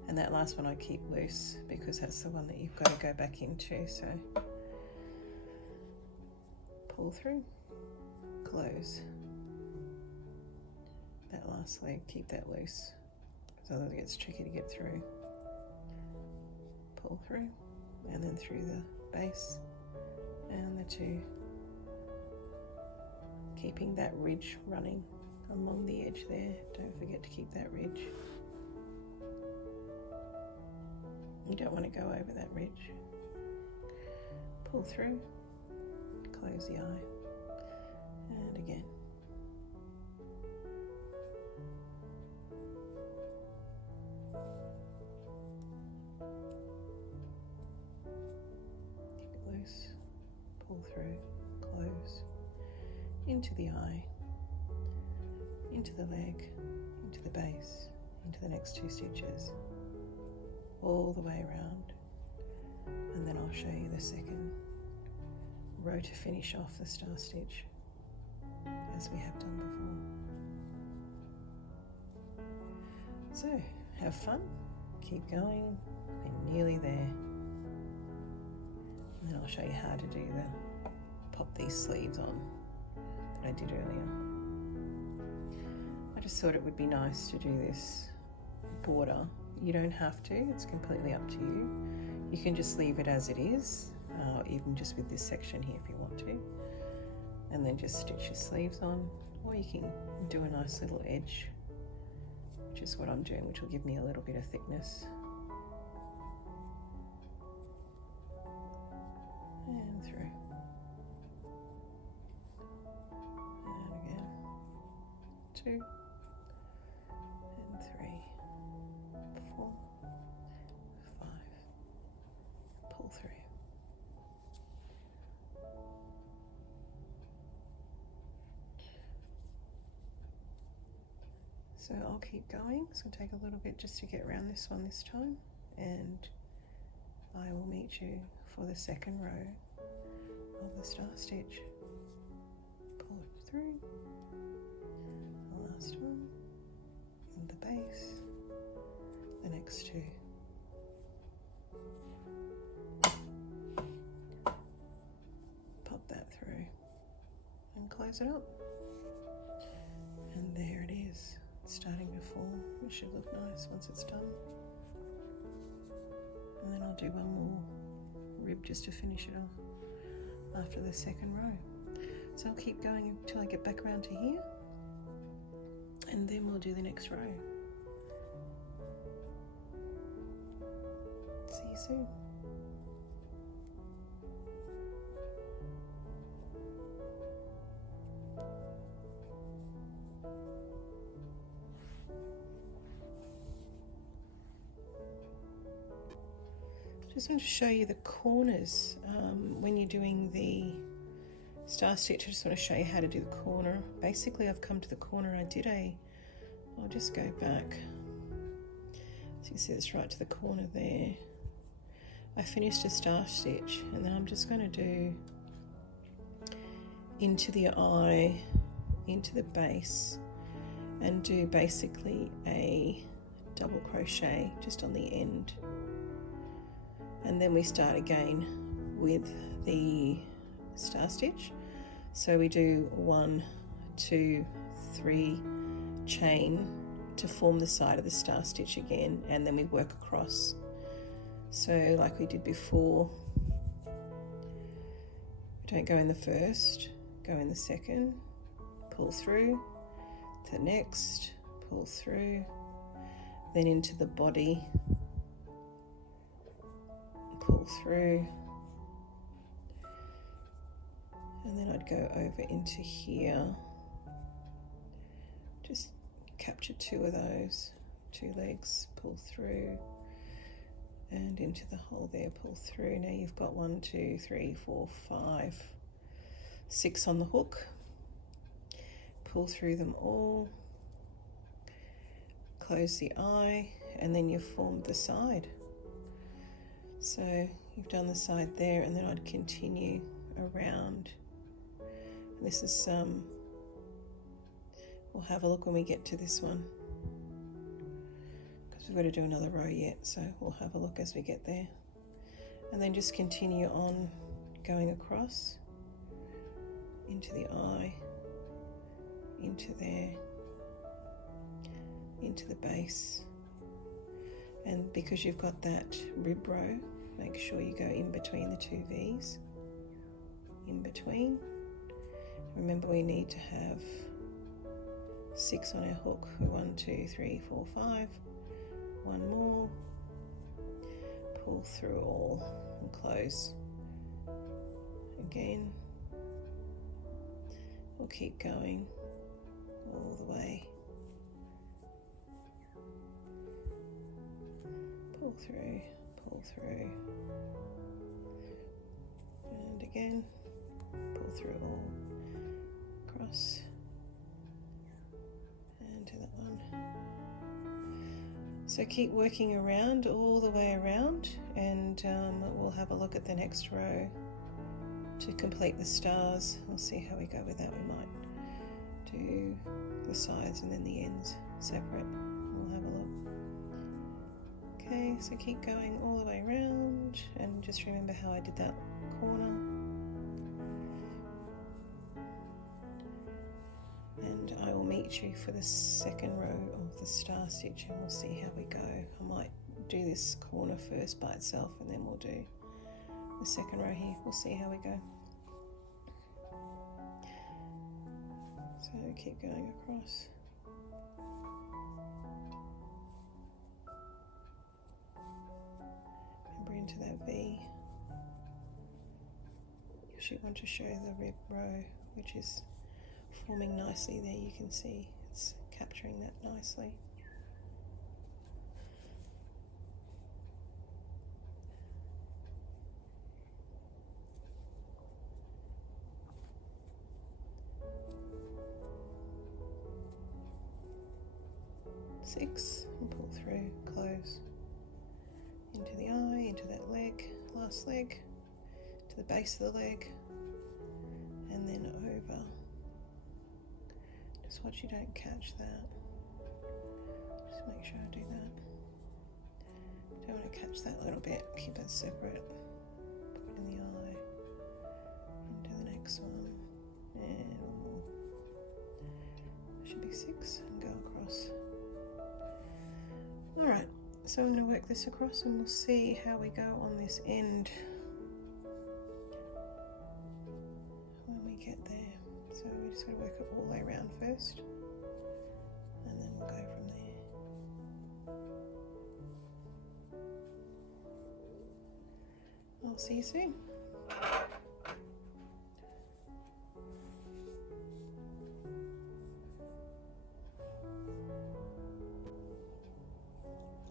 And that last one I keep loose because that's the one that you've got to go back into. So pull through, close. That last leg, keep that loose, so that it gets tricky to get through. Pull through, and then through the base and the 2. Keeping that ridge running along the edge there. Don't forget to keep that ridge. You don't want to go over that ridge. Pull through, close the eye, and again. Keep it loose, pull through, close, into the eye, into the leg, into the base, into the next 2 stitches, all the way around, and then I'll show you the second row to finish off the star stitch as we have done before. So have fun, keep going, we're nearly there, and then I'll show you how to do pop these sleeves on that I did earlier. I just thought it would be nice to do this border. You don't have to, it's completely up to you. You can just leave it as it is, even just with this section here if you want to, and then just stitch your sleeves on, or you can do a nice little edge, which is what I'm doing, which will give me a little bit of thickness. And through. And again. 2. And 3. 4. 5. Pull through. So I'll keep going, so it'll take a little bit just to get around this one this time, and I will meet you for the second row of the star stitch. Pull it through, the last one, and the base, the next 2. Pop that through and close it up. And there it is. It's starting to form. It should look nice once it's done. And then I'll do one more rib just to finish it off after the second row. So I'll keep going until I get back around to here, and then we'll do the next row. See you soon. Just want to show you the corners when you're doing the star stitch. I just want to show you how to do the corner. Basically, I've come to the corner. I'll just go back. So you see it's right to the corner there. I finished a star stitch, and then I'm just going to do into the eye, into the base, and do basically a double crochet just on the end. And then we start again with the star stitch. So we do 1, 2, 3 chain to form the side of the star stitch again, and then we work across. So like we did before, don't go in the first, go in the second, pull through, to the next, pull through, then into the body, pull through, and then I'd go over into here, just capture 2 of those, 2 legs, pull through, and into the hole there, pull through. Now you've got 1, 2, 3, 4, 5, 6 on the hook. Pull through them all, close the eye, and then you've formed the side. So you've done the side there, and then I'd continue around. This is we'll have a look when we get to this one, because we've got to do another row yet, so we'll have a look as we get there. And then just continue on going across into the eye, into there, into the base. And because you've got that rib row, make sure you go in between the 2 V's, in between. Remember, we need to have 6 on our hook. 1, 2, 3, 4, 5. One more. Pull through all and close. Again. We'll keep going all the way. Pull through, pull through. And again, pull through all. Across. And to that one. So keep working around all the way around, and we'll have a look at the next row to complete the stars. We'll see how we go with that. We might do the sides and then the ends separate. We'll have a look. Okay, so keep going all the way around, and just remember how I did that corner. And I will meet you for the second row of the star stitch, and we'll see how we go. I might do this corner first by itself, and then we'll do the second row here. We'll see how we go. So keep going across. Remember, into that V. You should want to show the rib row, which is forming nicely there. You can see it's capturing that nicely. Six, and pull through, close, into the eye, into that leg, last leg, to the base of the leg, and then over. Just watch you don't catch that. Just make sure I do that. Don't want to catch that little bit, keep it separate. Put it in the eye, into the next one, and one more. Should be 6, and go across. Alright, so I'm going to work this across, and we'll see how we go on this end when we get there. So we're just going to work it all the way around first, and then we'll go from there. I'll see you soon.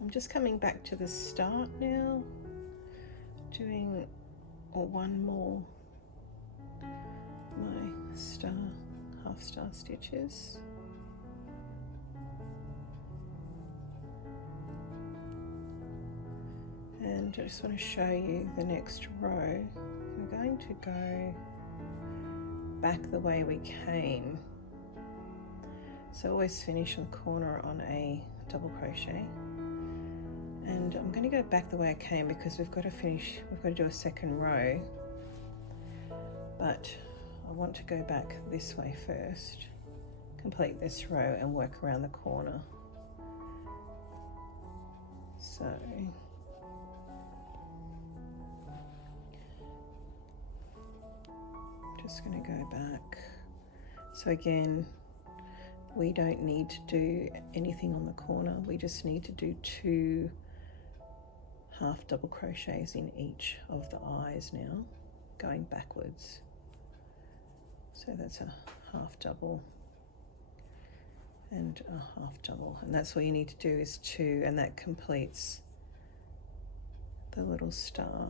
I'm just coming back to the start now, doing one more my star, half star stitches. And I just want to show you the next row. We're going to go back the way we came. So always finish on the corner on a double crochet. And I'm going to go back the way I came because we've got to finish, we've got to do a second row. But I want to go back this way first, complete this row and work around the corner. So just going to go back. So again, we don't need to do anything on the corner. We just need to do 2 half double crochets in each of the eyes now, going backwards. So that's a half double and a half double, and that's all you need to do is 2, and that completes the little star.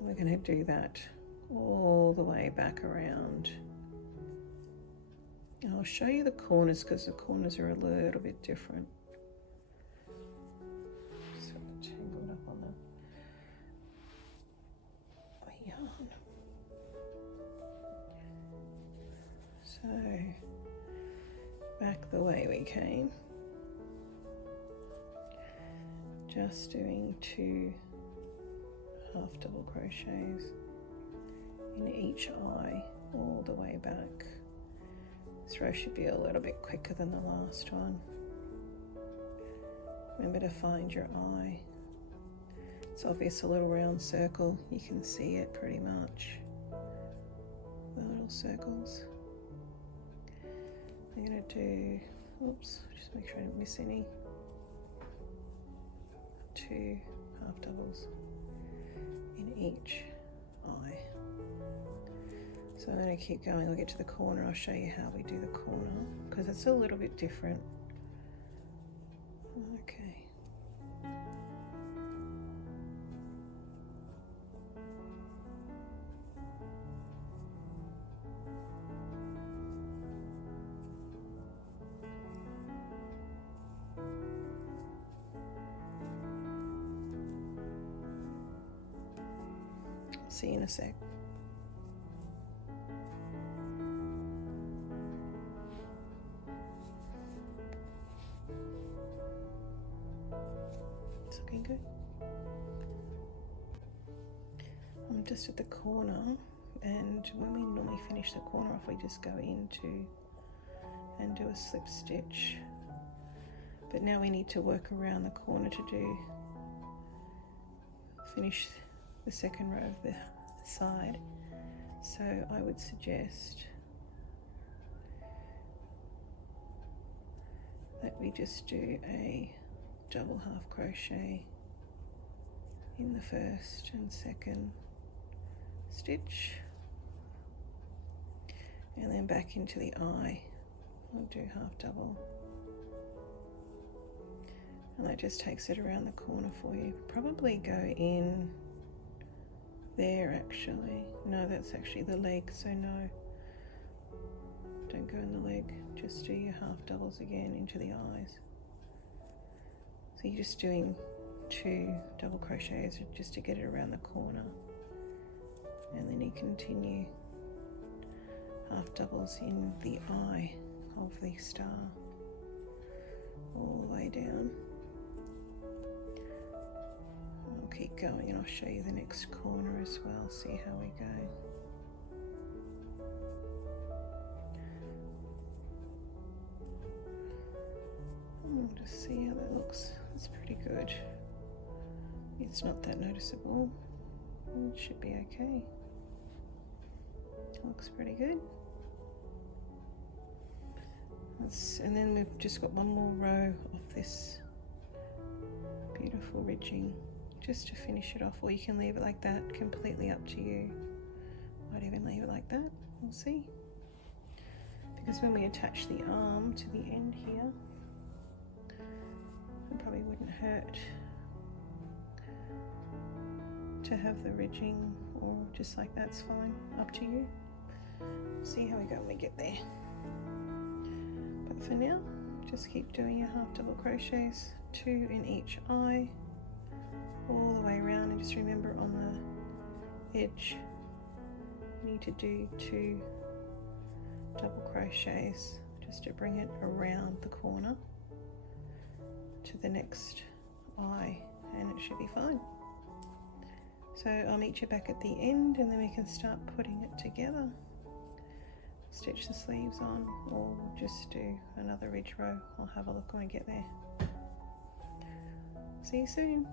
We're going to do that all the way back around. I'll show you the corners because the corners are a little bit different. Just got it tangled up on the yarn. So back the way we came, just doing 2 half double crochets in each eye all the way back. This row should be a little bit quicker than the last one. Remember to find your eye. It's obvious, a little round circle, you can see it pretty much, the little circles. I'm going to do, oops, just make sure I don't miss any, 2 half doubles in each eye. So I'm going to keep going. I'll get to the corner. I'll show you how we do the corner because it's a little bit different. Okay. See you in a sec. It's looking good. I'm just at the corner, and when we normally finish the corner off, we just go into and do a slip stitch. But now we need to work around the corner to finish the second row of the side. So I would suggest that we just do a double half crochet in the first and second stitch, and then back into the eye we'll do half double, and that just takes it around the corner for you. Probably go in there actually. No, that's actually the leg, so no, don't go in the leg, just do your half doubles again into the eyes. So you're just doing 2 double crochets just to get it around the corner, and then you continue half doubles in the eye of the star all the way down. I'll keep going and I'll show you the next corner as well, see how we go. I'll just see how that looks. It's pretty good. It's not that noticeable. It should be okay. Looks pretty good. And then we've just got one more row of this beautiful ridging just to finish it off, or you can leave it like that, completely up to you. Might even leave it like that, we'll see. Because when we attach the arm to the end here, it probably wouldn't hurt to have the ridging, or just like that's fine, up to you. See how we go when we get there. But for now, just keep doing your half double crochets, 2 in each eye, all the way around, and just remember on the edge you need to do 2 double crochets just to bring it around the corner to the next eye, and it should be fine. So I'll meet you back at the end, and then we can start putting it together. Stitch the sleeves on, or just do another ridge row. I'll have a look when I get there. See you soon.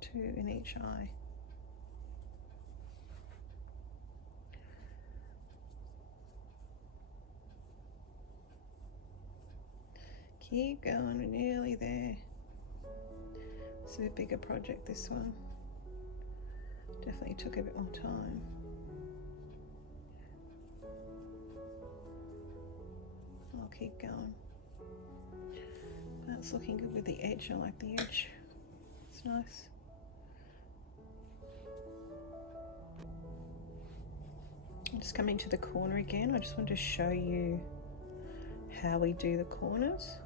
Two in each eye. Keep going, we're nearly there. This is a bigger project, this one. Definitely took a bit more time. I'll keep going. That's looking good with the edge. I like the edge. It's nice. I'm just coming to the corner again. I just want to show you how we do the corners.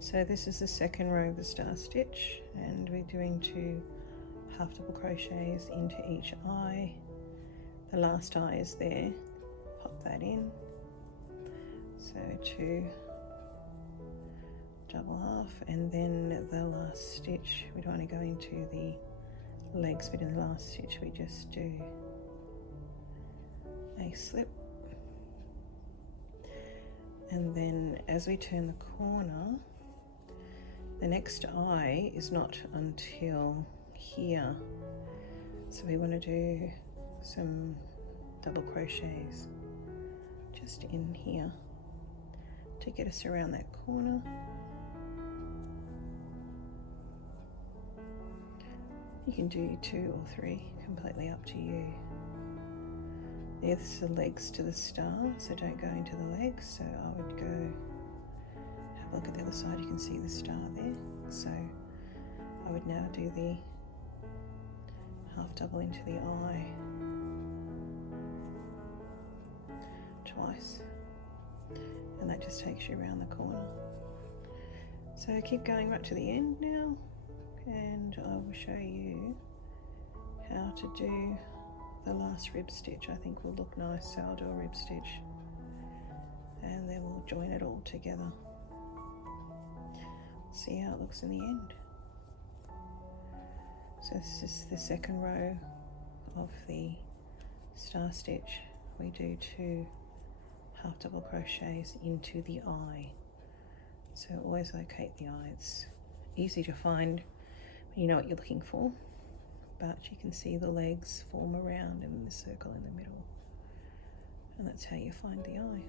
So this is the second row of the star stitch, and we're doing 2 half double crochets into each eye. The last eye is there, pop that in. So 2 double half, and then the last stitch, we don't want to go into the legs, but in the last stitch we just do a slip. And then as we turn the corner, the next eye is not until here. So we want to do some double crochets just in here to get us around that corner. You can do 2 or 3, completely up to you. There's the legs to the star, so don't go into the legs. So I would go have a look at the other side. You can see the star there. So I would now do the half double into the eye twice, and that just takes you around the corner. So keep going right to the end now, and I will show you how to do the last rib stitch. I think will look nice, so I'll do a rib stitch and then we'll join it all together. See how it looks in the end. So this is the second row of the star stitch. We do 2 half double crochets into the eye. So always locate the eye. It's easy to find when you know what you're looking for, but you can see the legs form around and the circle in the middle, and that's how you find the eye.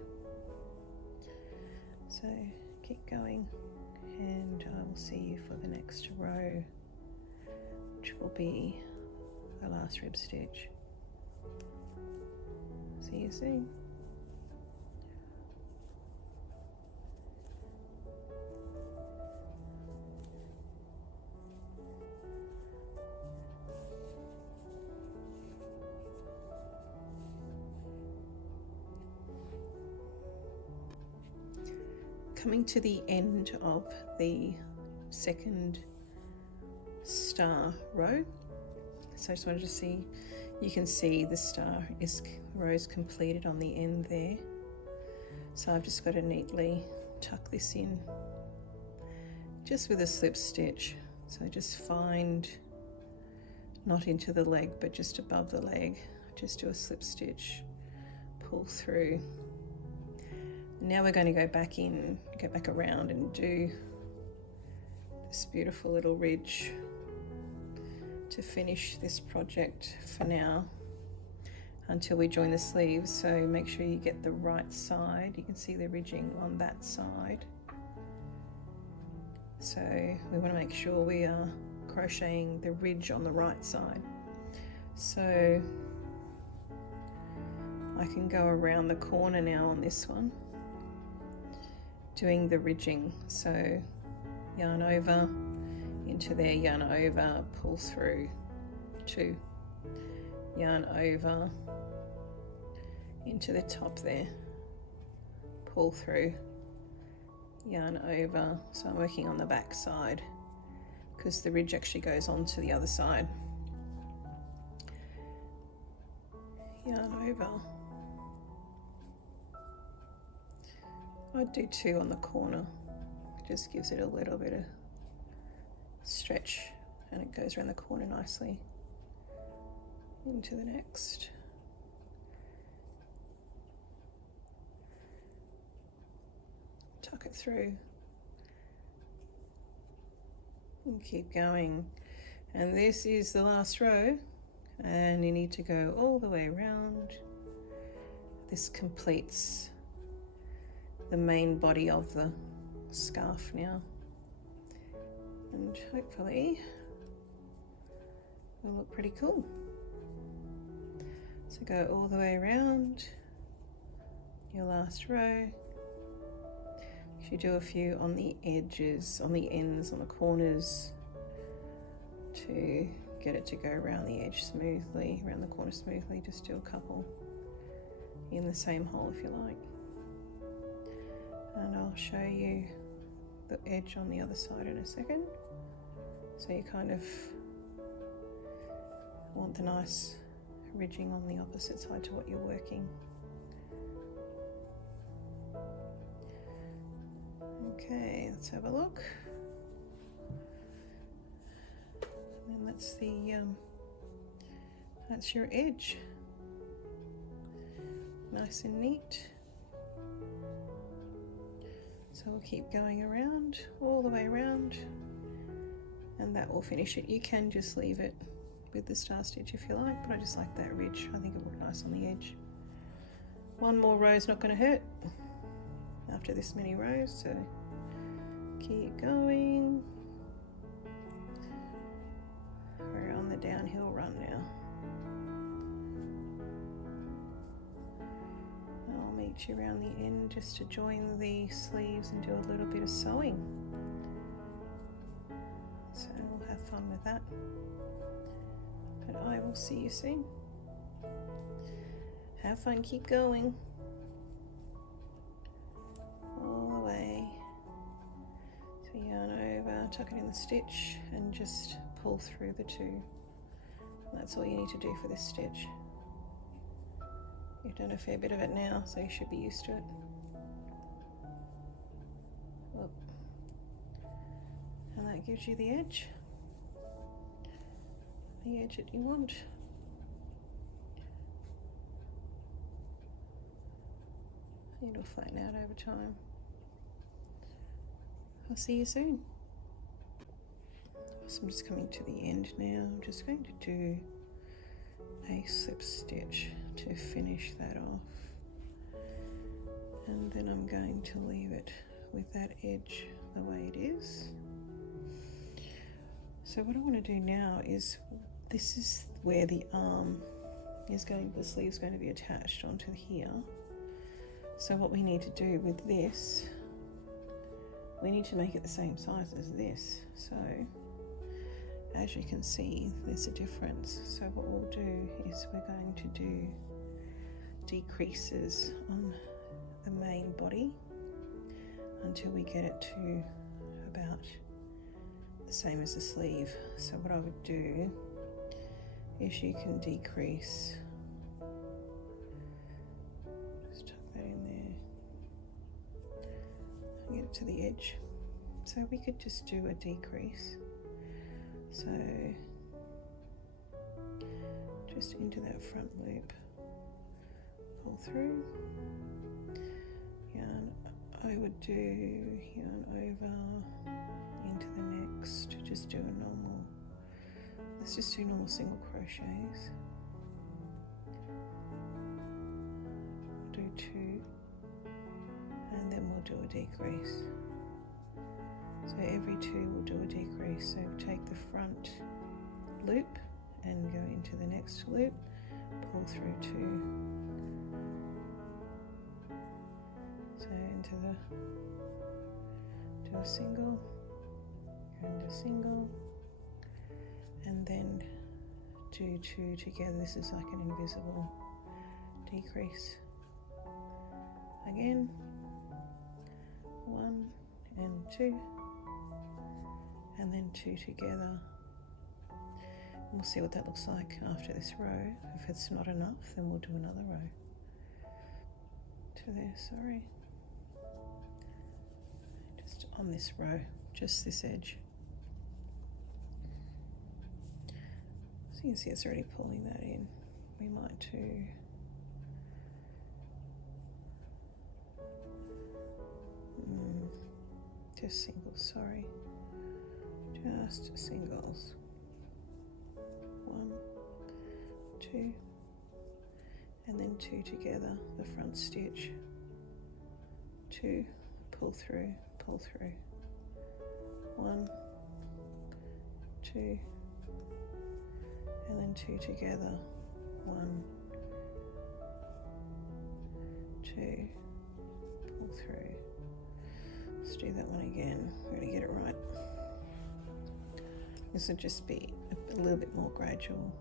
So keep going, and I will see you for the next row, which will be the last rib stitch. See you soon. Coming to the end of the second star row, so I just wanted to see, you can see the star row is completed on the end there. So I've just got to neatly tuck this in just with a slip stitch. So just find, not into the leg but just above the leg, just do a slip stitch, pull through. Now we're going to go back in, go back around and do this beautiful little ridge to finish this project for now until we join the sleeves. So make sure you get the right side. You can see the ridging on that side. So we want to make sure we are crocheting the ridge on the right side. So I can go around the corner now on this one, doing the ridging. So yarn over into there, yarn over, pull through, 2, yarn over into the top there, pull through, yarn over. So I'm working on the back side because the ridge actually goes on to the other side, yarn over. I'd do 2 on the corner, it just gives it a little bit of stretch and it goes around the corner nicely. Into the next. Tuck it through and keep going. And this is the last row, and you need to go all the way around. This completes the main body of the scarf now, and hopefully it'll look pretty cool. So go all the way around your last row, If you do a few on the edges, on the ends, on the corners, to get it to go around the edge smoothly, around the corner smoothly, just do a couple in the same hole if you like. And I'll show you the edge on the other side in a second. So you kind of want the nice ridging on the opposite side to what you're working. Okay, let's have a look. And that's your edge. Nice and neat. So we'll keep going around, all the way around, and that will finish it. You can just leave it with the star stitch if you like, but I just like that ridge. I think it will look nice on the edge. One more row is not going to hurt after this many rows, so keep going. We're on the downhill run now. I'll meet you around the end just to join the sleeves and do a little bit of sewing. So we'll have fun with that. But I will see you soon. Have fun, keep going. All the way. So yarn over, tuck it in the stitch, and just pull through the two. That's all you need to do for this stitch. You've done a fair bit of it now, so you should be used to it. Whoop. And that gives you the edge that you want. It'll flatten out over time. I'll see you soon. So I'm just coming to the end now. I'm just going to do a slip stitch to finish that off, and then I'm going to leave it with that edge the way it is. So what I want to do now is, this is where the arm is going, the sleeve's going to be attached onto here. So what we need to do with this, we need to make it the same size as this. So as you can see, there's a difference. So what we'll do is we're going to do decreases on the main body until we get it to about the same as the sleeve. So what I would do is you can decrease, just tuck that in there, get it to the edge. So we could just do a decrease. So just into that front loop, pull through, yarn, I would do yarn over into the next, just do a normal, let's just do normal single crochets, do 2, and then we'll do a decrease. So every 2 we'll do a decrease. So take the front loop and go into the next loop, pull through 2, so into the, do a single and a single, and then do 2 together. This is like an invisible decrease. Again, 1 and 2, and then 2 together. We'll see what that looks like after this row. If it's not enough, then we'll do another row to there, sorry. Just on this row, just this edge. So you can see it's already pulling that in. We might do just singles, sorry. Just singles. 1, 2, and then 2 together, the front stitch. 2, pull through, 1, 2, and then 2 together, 1, 2, pull through. Let's do that one again. We're going to get it right. This will just be a little bit more gradual.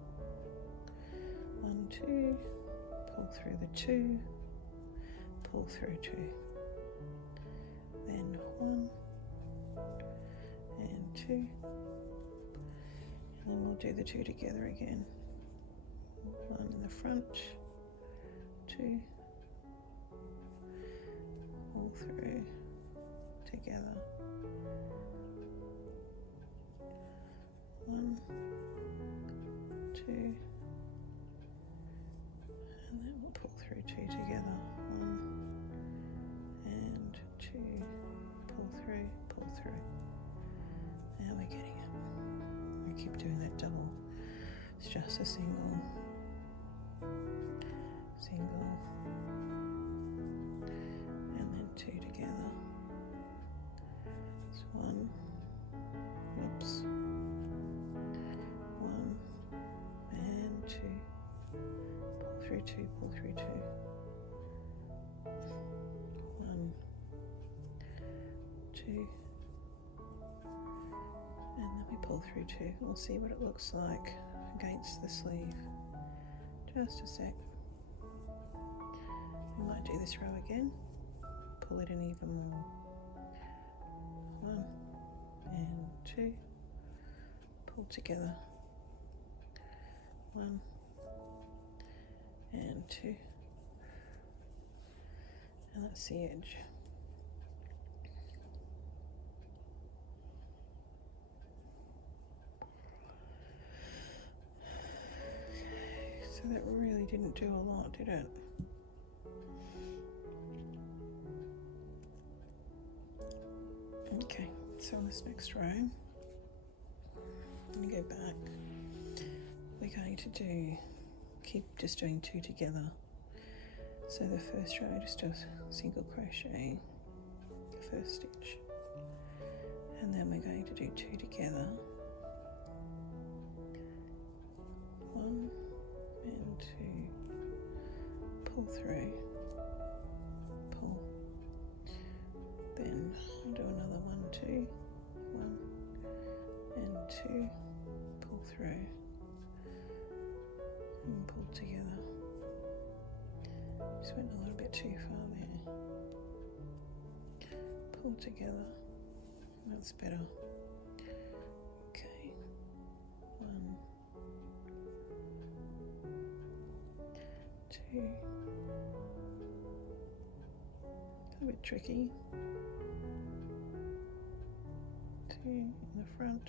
1, 2, pull through the 2, pull through 2, then 1 and 2, and then we'll do the 2 together again. 1 in the front, 2, pull through together, 1, 2, and then we'll pull through 2 together, 1 and 2, pull through, pull through. Now we're getting it. We keep doing that double. It's just a single, single, and then 2 together. It's 1, oops, 1 and 2, pull through 2, pull through 2, 1, 2, and then we pull through 2. We'll see what it looks like against the sleeve. Just a sec. We might do this row again. Pull it in even more. 1 and 2. Pull together. 1 and 2. And that's the edge. So that really didn't do a lot, did it? Okay, so this next row, I'm going to go back. We're going to keep just doing 2 together. So the first row, just do a single crochet, the first stitch, and then we're going to do 2 together. 1 and 2, pull through, pull, then I'll do another 1, 2, 1 and 2, pull through and pull together. Just went a little bit too far there. Pull together, that's better. Okay, 1, 2, a bit tricky. 2 in the front.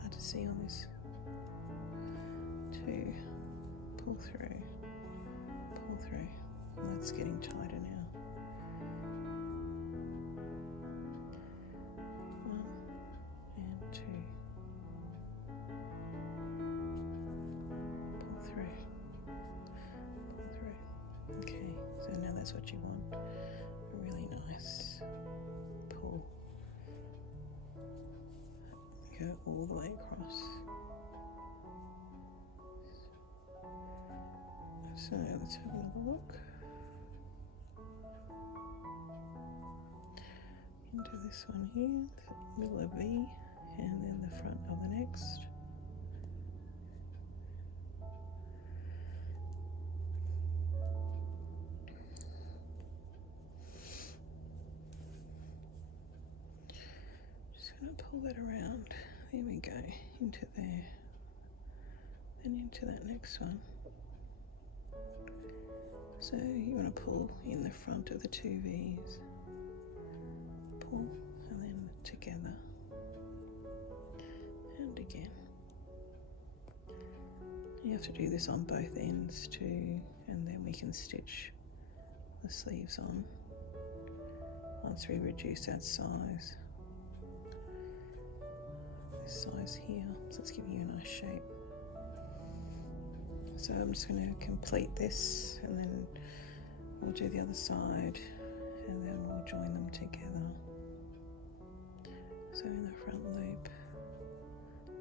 Hard to see on this. 2, pull through, pull through. Well, that's getting tighter now. 1 and 2. Pull through, pull through. Okay, so now that's what you want. A really nice pull. Go all the way across. So let's have another look. Into this one here, the middle of V, and then the front of the next. Just going to pull that around. There we go, into there, then into that next one. So you want to pull in the front of the 2 V's, pull, and then together, and again. You have to do this on both ends too, and then we can stitch the sleeves on once we reduce that size. This size here, so it's giving you a nice shape. So I'm just going to complete this, and then we'll do the other side, and then we'll join them together. So in the front loop,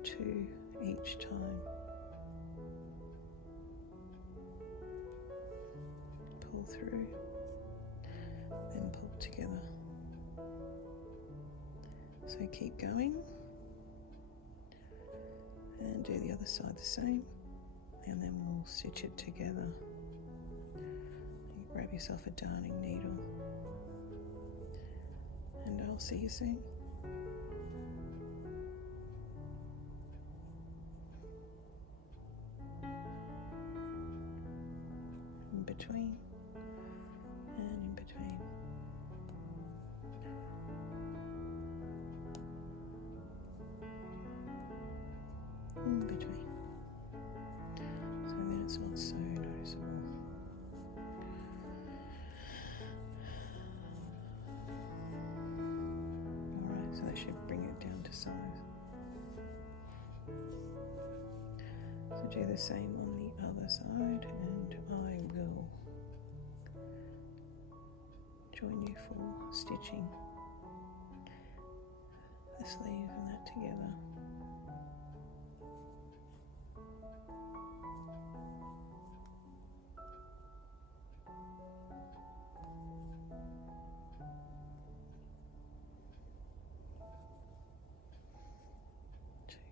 2 each time. through, then pull together. So keep going and do the other side the same, and then we'll stitch it together. You grab yourself a darning needle, and I'll see you soon. In between and in between. In between. So then it's not so noticeable. Alright, so that should bring it down to size. So do the same on the other side, and I will join you for stitching the sleeve and that together.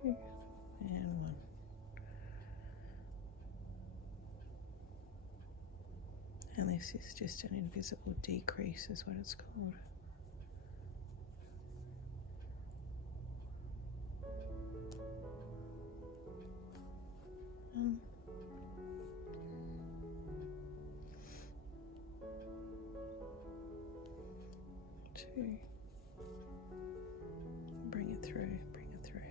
Two and one. And this is just an invisible decrease is what it's called. Two. Bring it through, bring it through.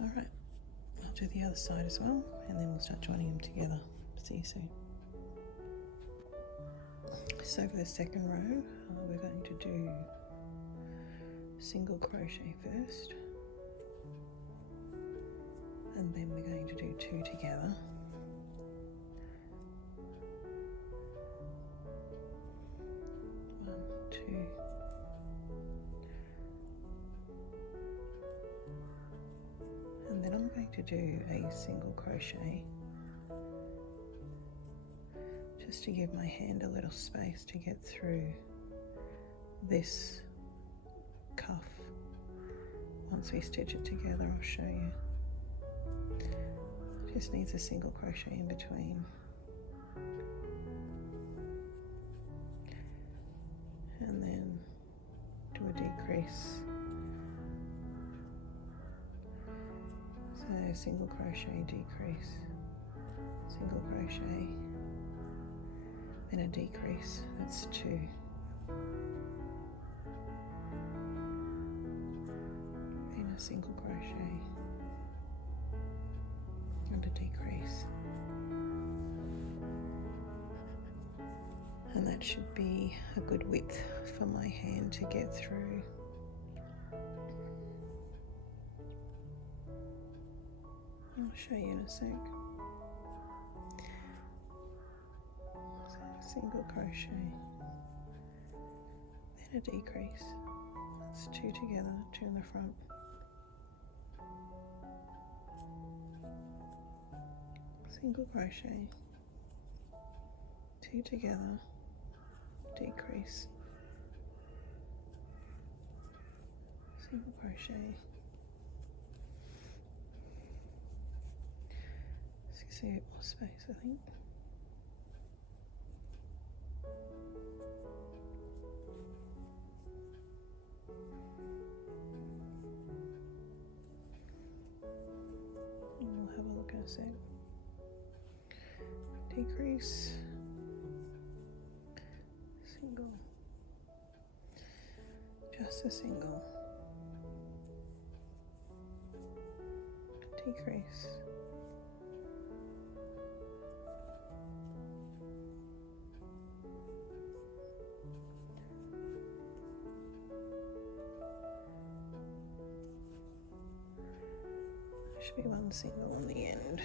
All right, I'll do the other side as well, and then we'll start joining them together. See you soon. So for the second row, we're going to do single crochet first, and then we're going to do two together. One, two. And then I'm going to do a single crochet just to give my hand a little space to get through this cuff. Once we stitch it together, I'll show you. Just needs a single crochet in between. And then do a decrease. So single crochet, decrease, single crochet, then a decrease, that's two. Then a single crochet and a decrease. And that should be a good width for my hand to get through. I'll show you in a sec. So single crochet, then a decrease. That's two together, two in the front. Single crochet, two together, decrease, single crochet, 68 more space I think. And we'll have a look in a sec. Decrease, single, just a single, decrease, there should be one single on the end.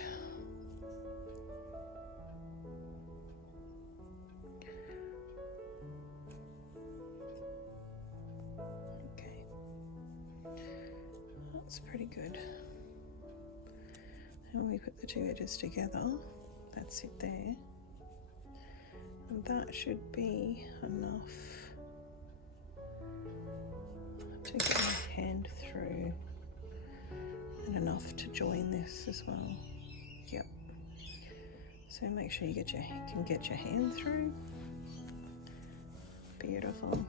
That's pretty good. And when we put the two edges together, that's it there. And that should be enough to get my hand through, and enough to join this as well. Yep. So make sure you can get your hand through. Beautiful.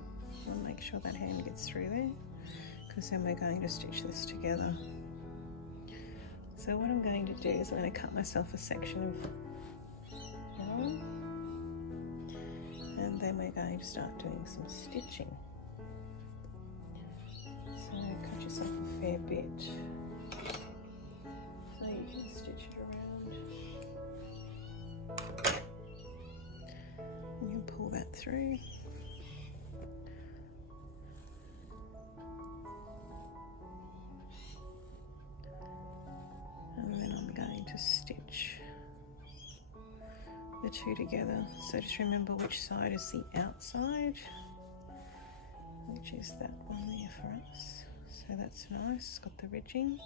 And make sure that hand gets through there, because then we're going to stitch this together. So what I'm going to do is I'm going to cut myself a section of yarn, and then we're going to start doing some stitching. So cut yourself a fair bit so you can stitch it around. And you pull that through. And then I'm going to stitch the two together. So just remember which side is the outside, which is that one there for us. So that's nice, got the ridging,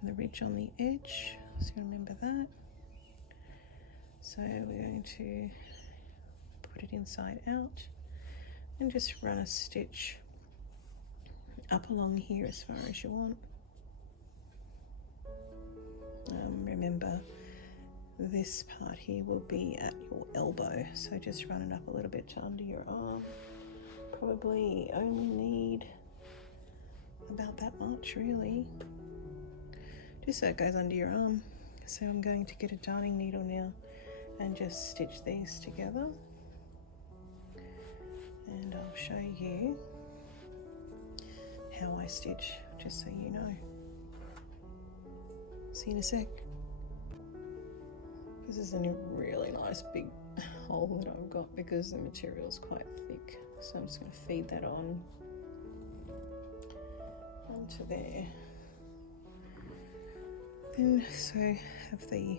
and the ridge on the edge, so remember that. So we're going to put it inside out and just run a stitch up along here as far as you want. Remember, this part here will be at your elbow, so just run it up a little bit to under your arm. Probably only need about that much, really, just so it goes under your arm. So I'm going to get a darning needle now and just stitch these together, and I'll show you how I stitch, just so you know. See you in a sec. This is a really nice big hole that I've got because the material is quite thick. So I'm just going to feed that onto there. Then so have the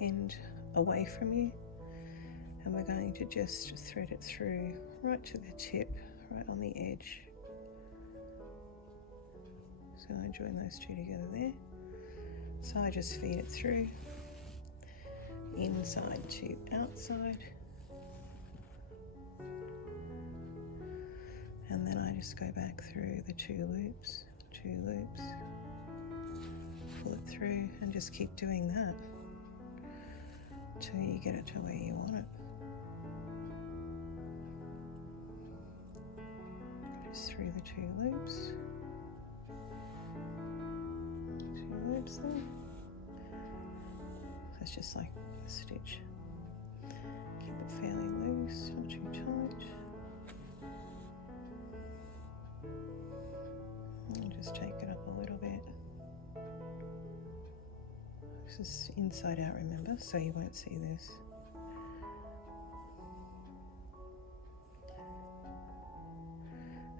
end away from you, and we're going to just thread it through right to the tip, right on the edge. So I join those two together there. So I just feed it through, inside to outside, and then I just go back through the two loops, pull it through, and just keep doing that till you get it to where you want it. Just through the two loops there. That's just like a stitch. Keep it fairly loose, not too tight. And just take it up a little bit. This is inside out, remember, so you won't see this.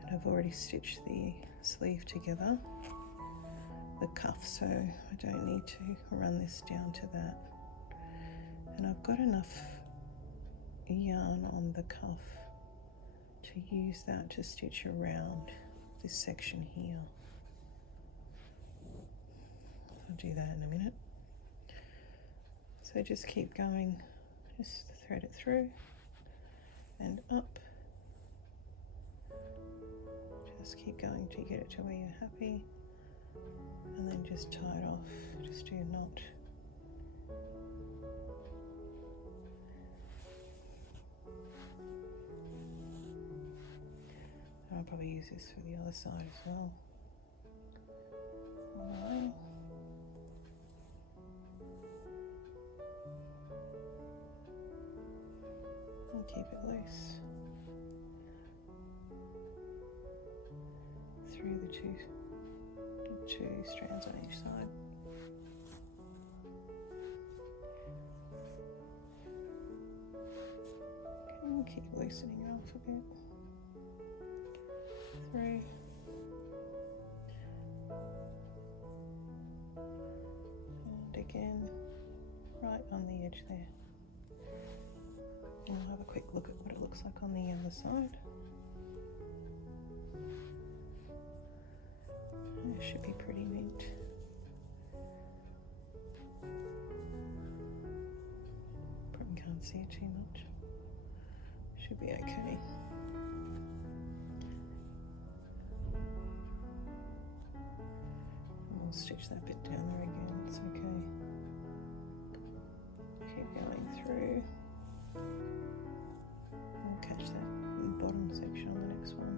And I've already stitched the sleeve together, the cuff, so I don't need to run this down to that. And I've got enough yarn on the cuff to use that to stitch around this section here. I'll do that in a minute. So just keep going, just thread it through and up. Just keep going till you get it to where you're happy, and then just tie it off. Just do a knot. I'll probably use this for the other side as well. Alright. And keep it loose. Through the two strands on each side. And keep loosening it off a bit. Through. And again, right on the edge there. And we'll have a quick look at what it looks like on the other side. It should be pretty neat. Probably can't see it too much. Should be okay. We'll stitch that bit down there again, it's okay. Keep going through. We'll catch that bottom section on the next one.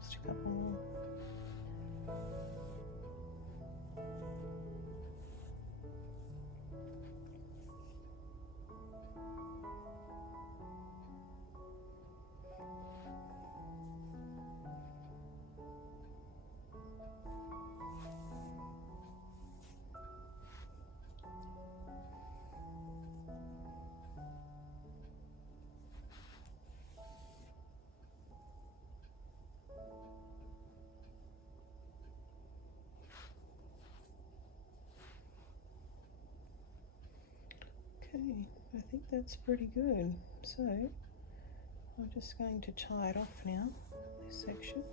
Just a couple more. Okay, I think that's pretty good. So I'm just going to tie it off now, this section.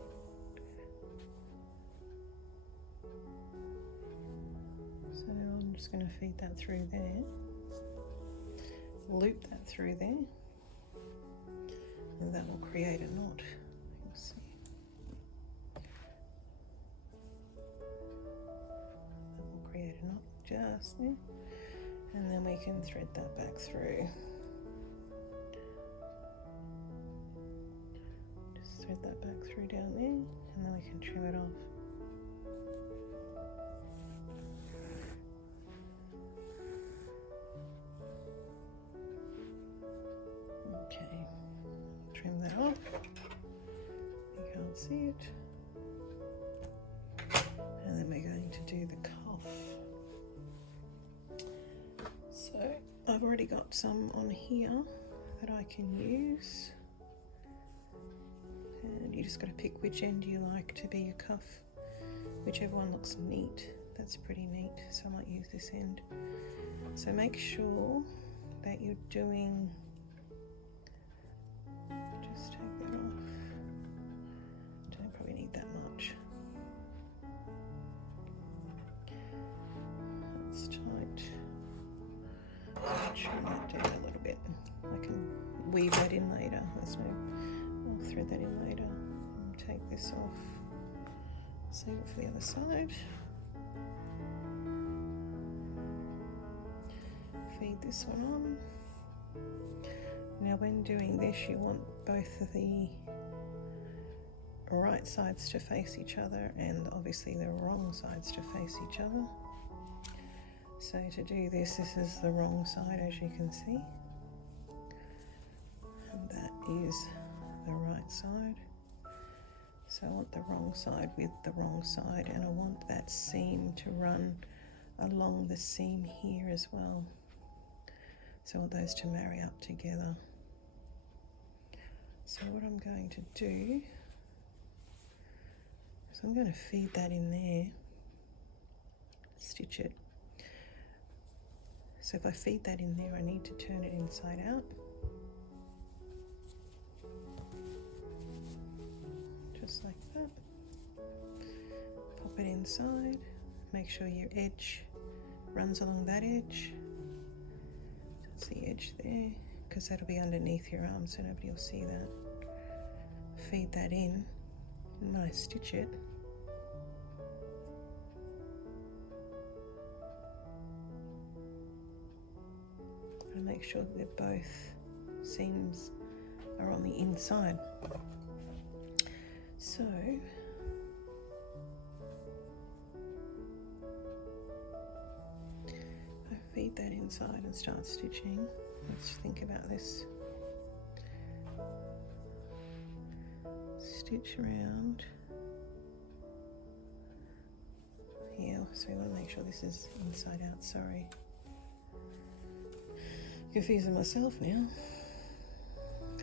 So I'm just going to feed that through there, loop that through there, and that will create a knot. You'll see. That will create a knot just there. And then we can thread that back through. Just thread that back through down there, and then we can trim it off. Okay, trim that off. You can't see it. And then we're going to do the cuff. So I've already got some on here that I can use, and you just got to pick which end you like to be your cuff. Whichever one looks neat, that's pretty neat, so I might use this end. So make sure that you're doing, just take that off, don't probably need that much. That's tight. Trim that down a little bit. I can weave that in later. I'll thread that in later. And take this off. Save it for the other side. Feed this one on. Now when doing this, you want both of the right sides to face each other and obviously the wrong sides to face each other. So to do this, this is the wrong side, as you can see, and that is the right side. So I want the wrong side with the wrong side, and I want that seam to run along the seam here as well. So I want those to marry up together. So what I'm going to do is I'm going to feed that in there, stitch it. So if I feed that in there, I need to turn it inside out. Just like that. Pop it inside. Make sure your edge runs along that edge. That's the edge there, because that'll be underneath your arm, so nobody will see that. Feed that in, and when I stitch it, and make sure that both seams are on the inside. So I feed that inside and start stitching. Let's think about this. Stitch around here, so we want to make sure this is inside out. Sorry, confusing myself now.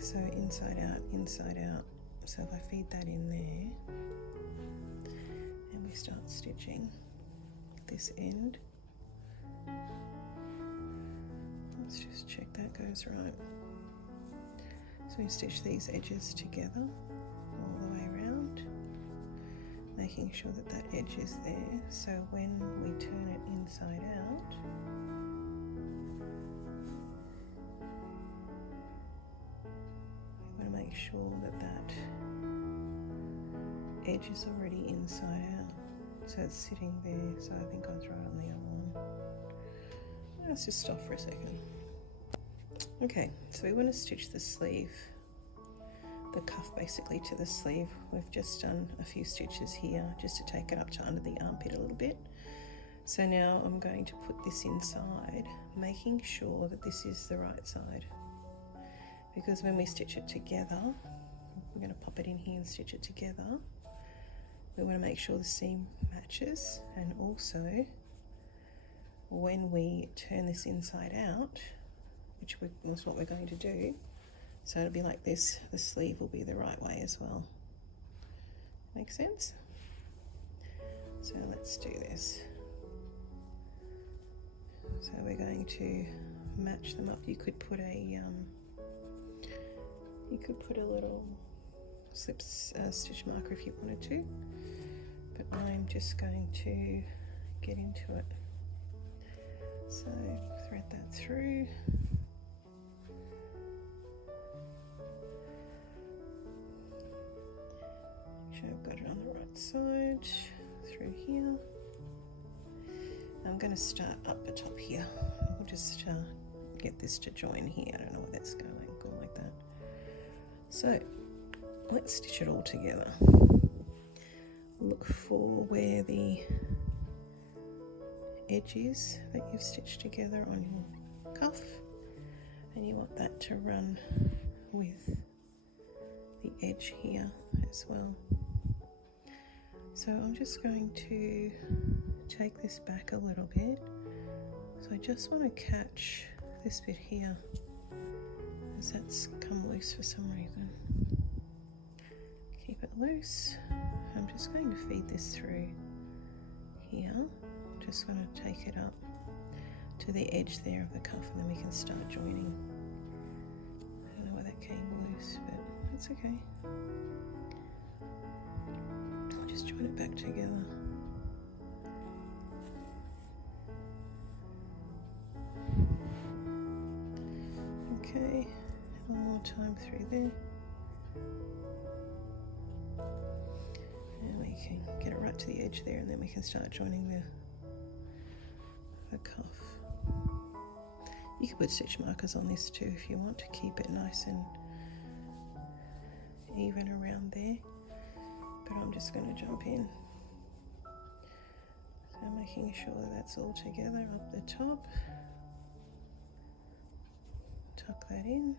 So inside out, inside out. So if I feed that in there and we start stitching this end, let's just check that goes right. So we stitch these edges together all the way around. making sure that that edge is there, so when we turn it inside out, we want to make sure that that edge is already inside out, so it's sitting there. So I think I was right on the other one. Let's just stop for a second. Okay, so we want to stitch the sleeve, the cuff basically to the sleeve. We've just done a few stitches here just to take it up to under the armpit a little bit. So now I'm going to put this inside, making sure that this is the right side, because when we stitch it together, we're going to pop it in here and stitch it together. We want to make sure the seam matches, and also when we turn this inside out, which is what we're going to do, so it'll be like this, the sleeve will be the right way as well. Make sense? So let's do this. So we're going to match them up. You could put a little slip stitch marker if you wanted to, but I'm just going to get into it. So thread that through. Make sure I've got it on the right side, through here. I'm going to start up the top here. We'll just get this to join here. I don't know where that's going, go like that. So let's stitch it all together. Look for where the edge is that you've stitched together on your cuff, and you want that to run with the edge here as well. So I'm just going to take this back a little bit. So I just want to catch this bit here, because that's come loose for some reason. Keep it loose. I'm just going to feed this through here. Just going to take it up to the edge there of the cuff, and then we can start joining. I don't know why that came loose, but that's okay. I'll just join it back together. Okay, one more time through there. And we can get it right to the edge there, and then we can start joining the cuff. You can put stitch markers on this too if you want to keep it nice and even around there, but I'm just going to jump in. So making sure that that's all together up the top. Tuck that in.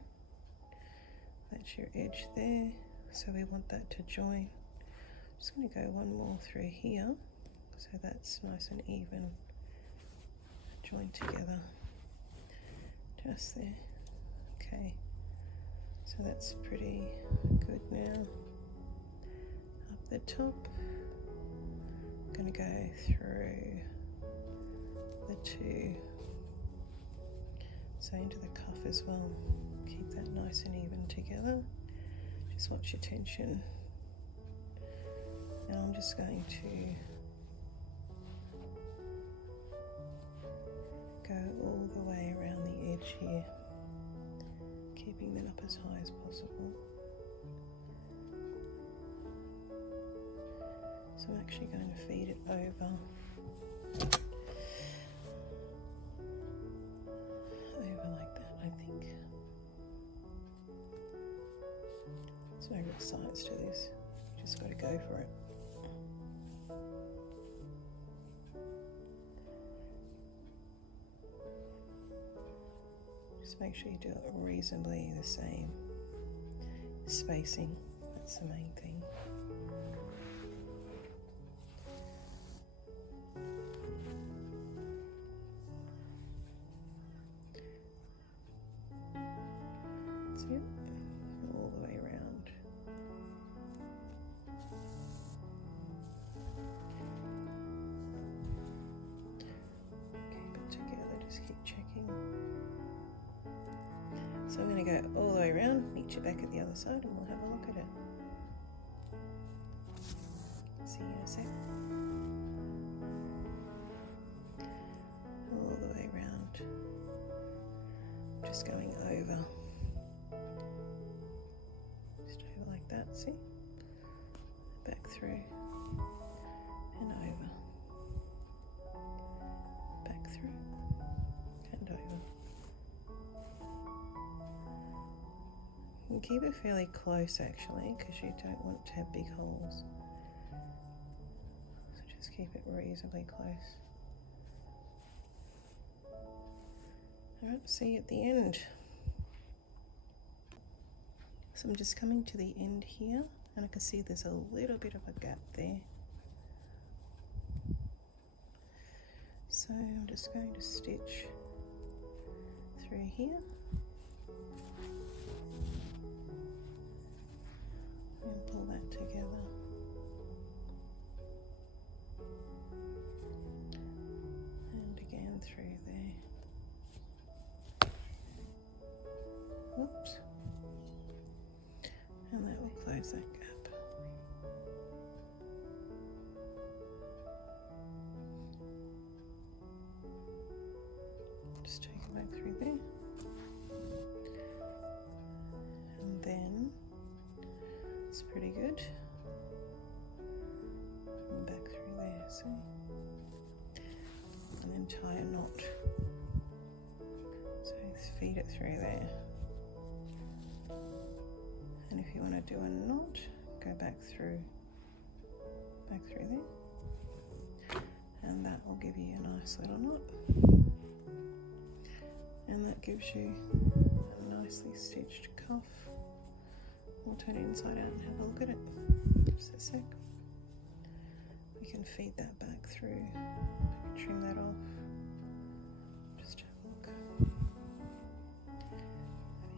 That's your edge there, so we want that to join. I'm just going to go one more through here, so that's nice and even. Join together, just there. Okay, so that's pretty good now. Up the top, I'm going to go through the two, so into the cuff as well. Keep that nice and even together. Just watch your tension. Now I'm just going to go all the way around the edge here, keeping that up as high as possible. So I'm actually going to feed it over like that, I think. There's no real science to this, you just got to go for it. Just make sure you do it reasonably the same spacing, that's the main thing. That's it, all the way around. Keep it together, just keep checking. So I'm going to go all the way around, meet you back at the other side, and we'll have a look at it. See you in a sec. All the way around. Just going over. Just over like that, see? Back through and over. Back through and over. And keep it fairly close actually, because you don't want to have big holes. So just keep it reasonably close. Alright, see you at the end. So I'm just coming to the end here, and I can see there's a little bit of a gap there. So I'm just going to stitch through here. And pull that together. And again through there. Whoops. And that will close that gap. Just take it back through there. And then it's pretty good. And back through there, see? And then tie a knot. So feed it through there. And if you want to do a knot, go back through there. And that will give you a nice little knot. And that gives you a nicely stitched cuff. We'll turn it inside out and have a look at it. Just a sec. We can feed that back through. Trim that off. Just have a look.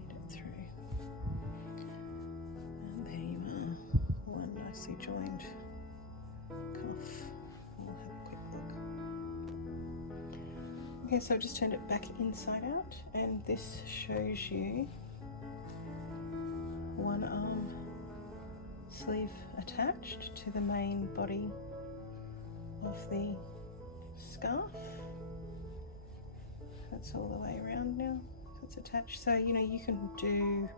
Feed it through. And there you are. One nicely joined cuff. We'll have a quick look. Okay, so I just turned it back inside out, and this shows you one arm sleeve attached to the main body of the scarf. That's all the way around now, so it's attached. So you know, you can do,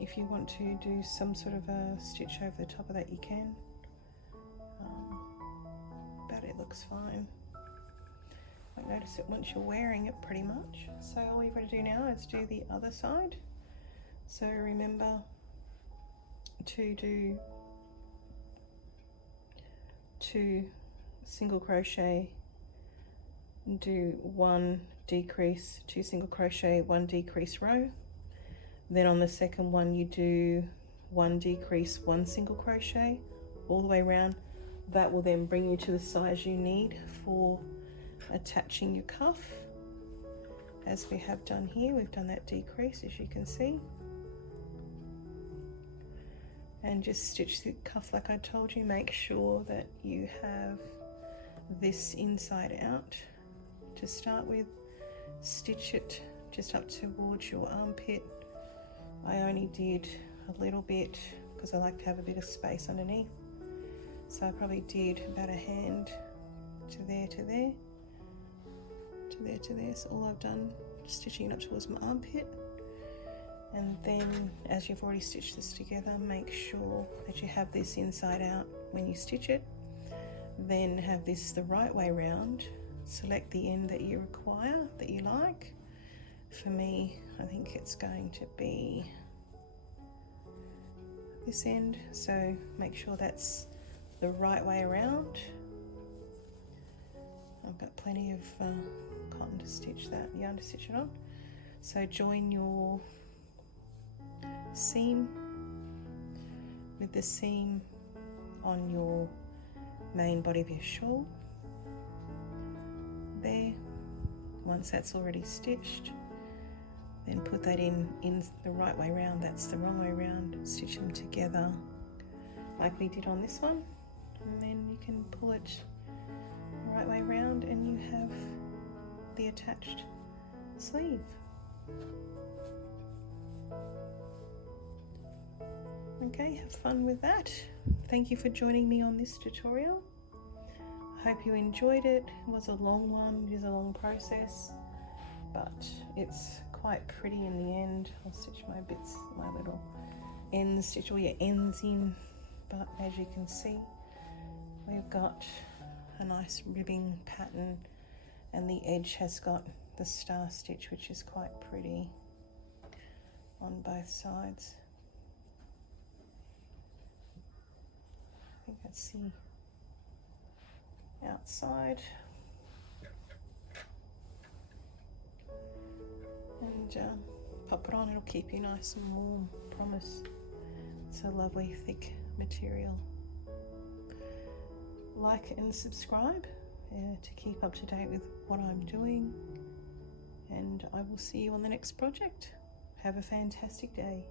if you want to do some sort of a stitch over the top of that, you can, but it looks fine. Won't notice it once you're wearing it pretty much. So all you've got to do now is do the other side. So remember to do 2 single crochet, do 1 decrease, 2 single crochet, 1 decrease row. Then on the second one you do 1 decrease, 1 single crochet all the way around. That will then bring you to the size you need for attaching your cuff. As we have done here, we've done that decrease, as you can see. And just stitch the cuff like I told you. Make sure that you have this inside out to start with. Stitch it just up towards your armpit. I only did a little bit because I like to have a bit of space underneath. So I probably did about a hand to there, to there, to there, to there. So all I've done, stitching it up towards my armpit. And then, as you've already stitched this together, make sure that you have this inside out when you stitch it. Then have this the right way round. Select the end that you require, that you like. For me, I think it's going to be this end. So make sure that's the right way around. I've got plenty of cotton to stitch that, yarn to stitch it on. So join your seam with the seam on your main body of your shawl there. Once that's already stitched, then put that in the right way round. That's the wrong way round. Stitch them together like we did on this one, and then you can pull it the right way round and you have the attached sleeve. Okay, have fun with that. thank you for joining me on this tutorial. I hope you enjoyed it. It was a long one, it is a long process, but it's quite pretty in the end. I'll stitch my bits, my little ends, stitch all your ends in, but as you can see, we've got a nice ribbing pattern, and the edge has got the star stitch, which is quite pretty on both sides. I think that's the outside. And pop it on, it'll keep you nice and warm, promise. It's a lovely thick material. Like and subscribe to keep up to date with what I'm doing, and I will see you on the next project. Have a fantastic day.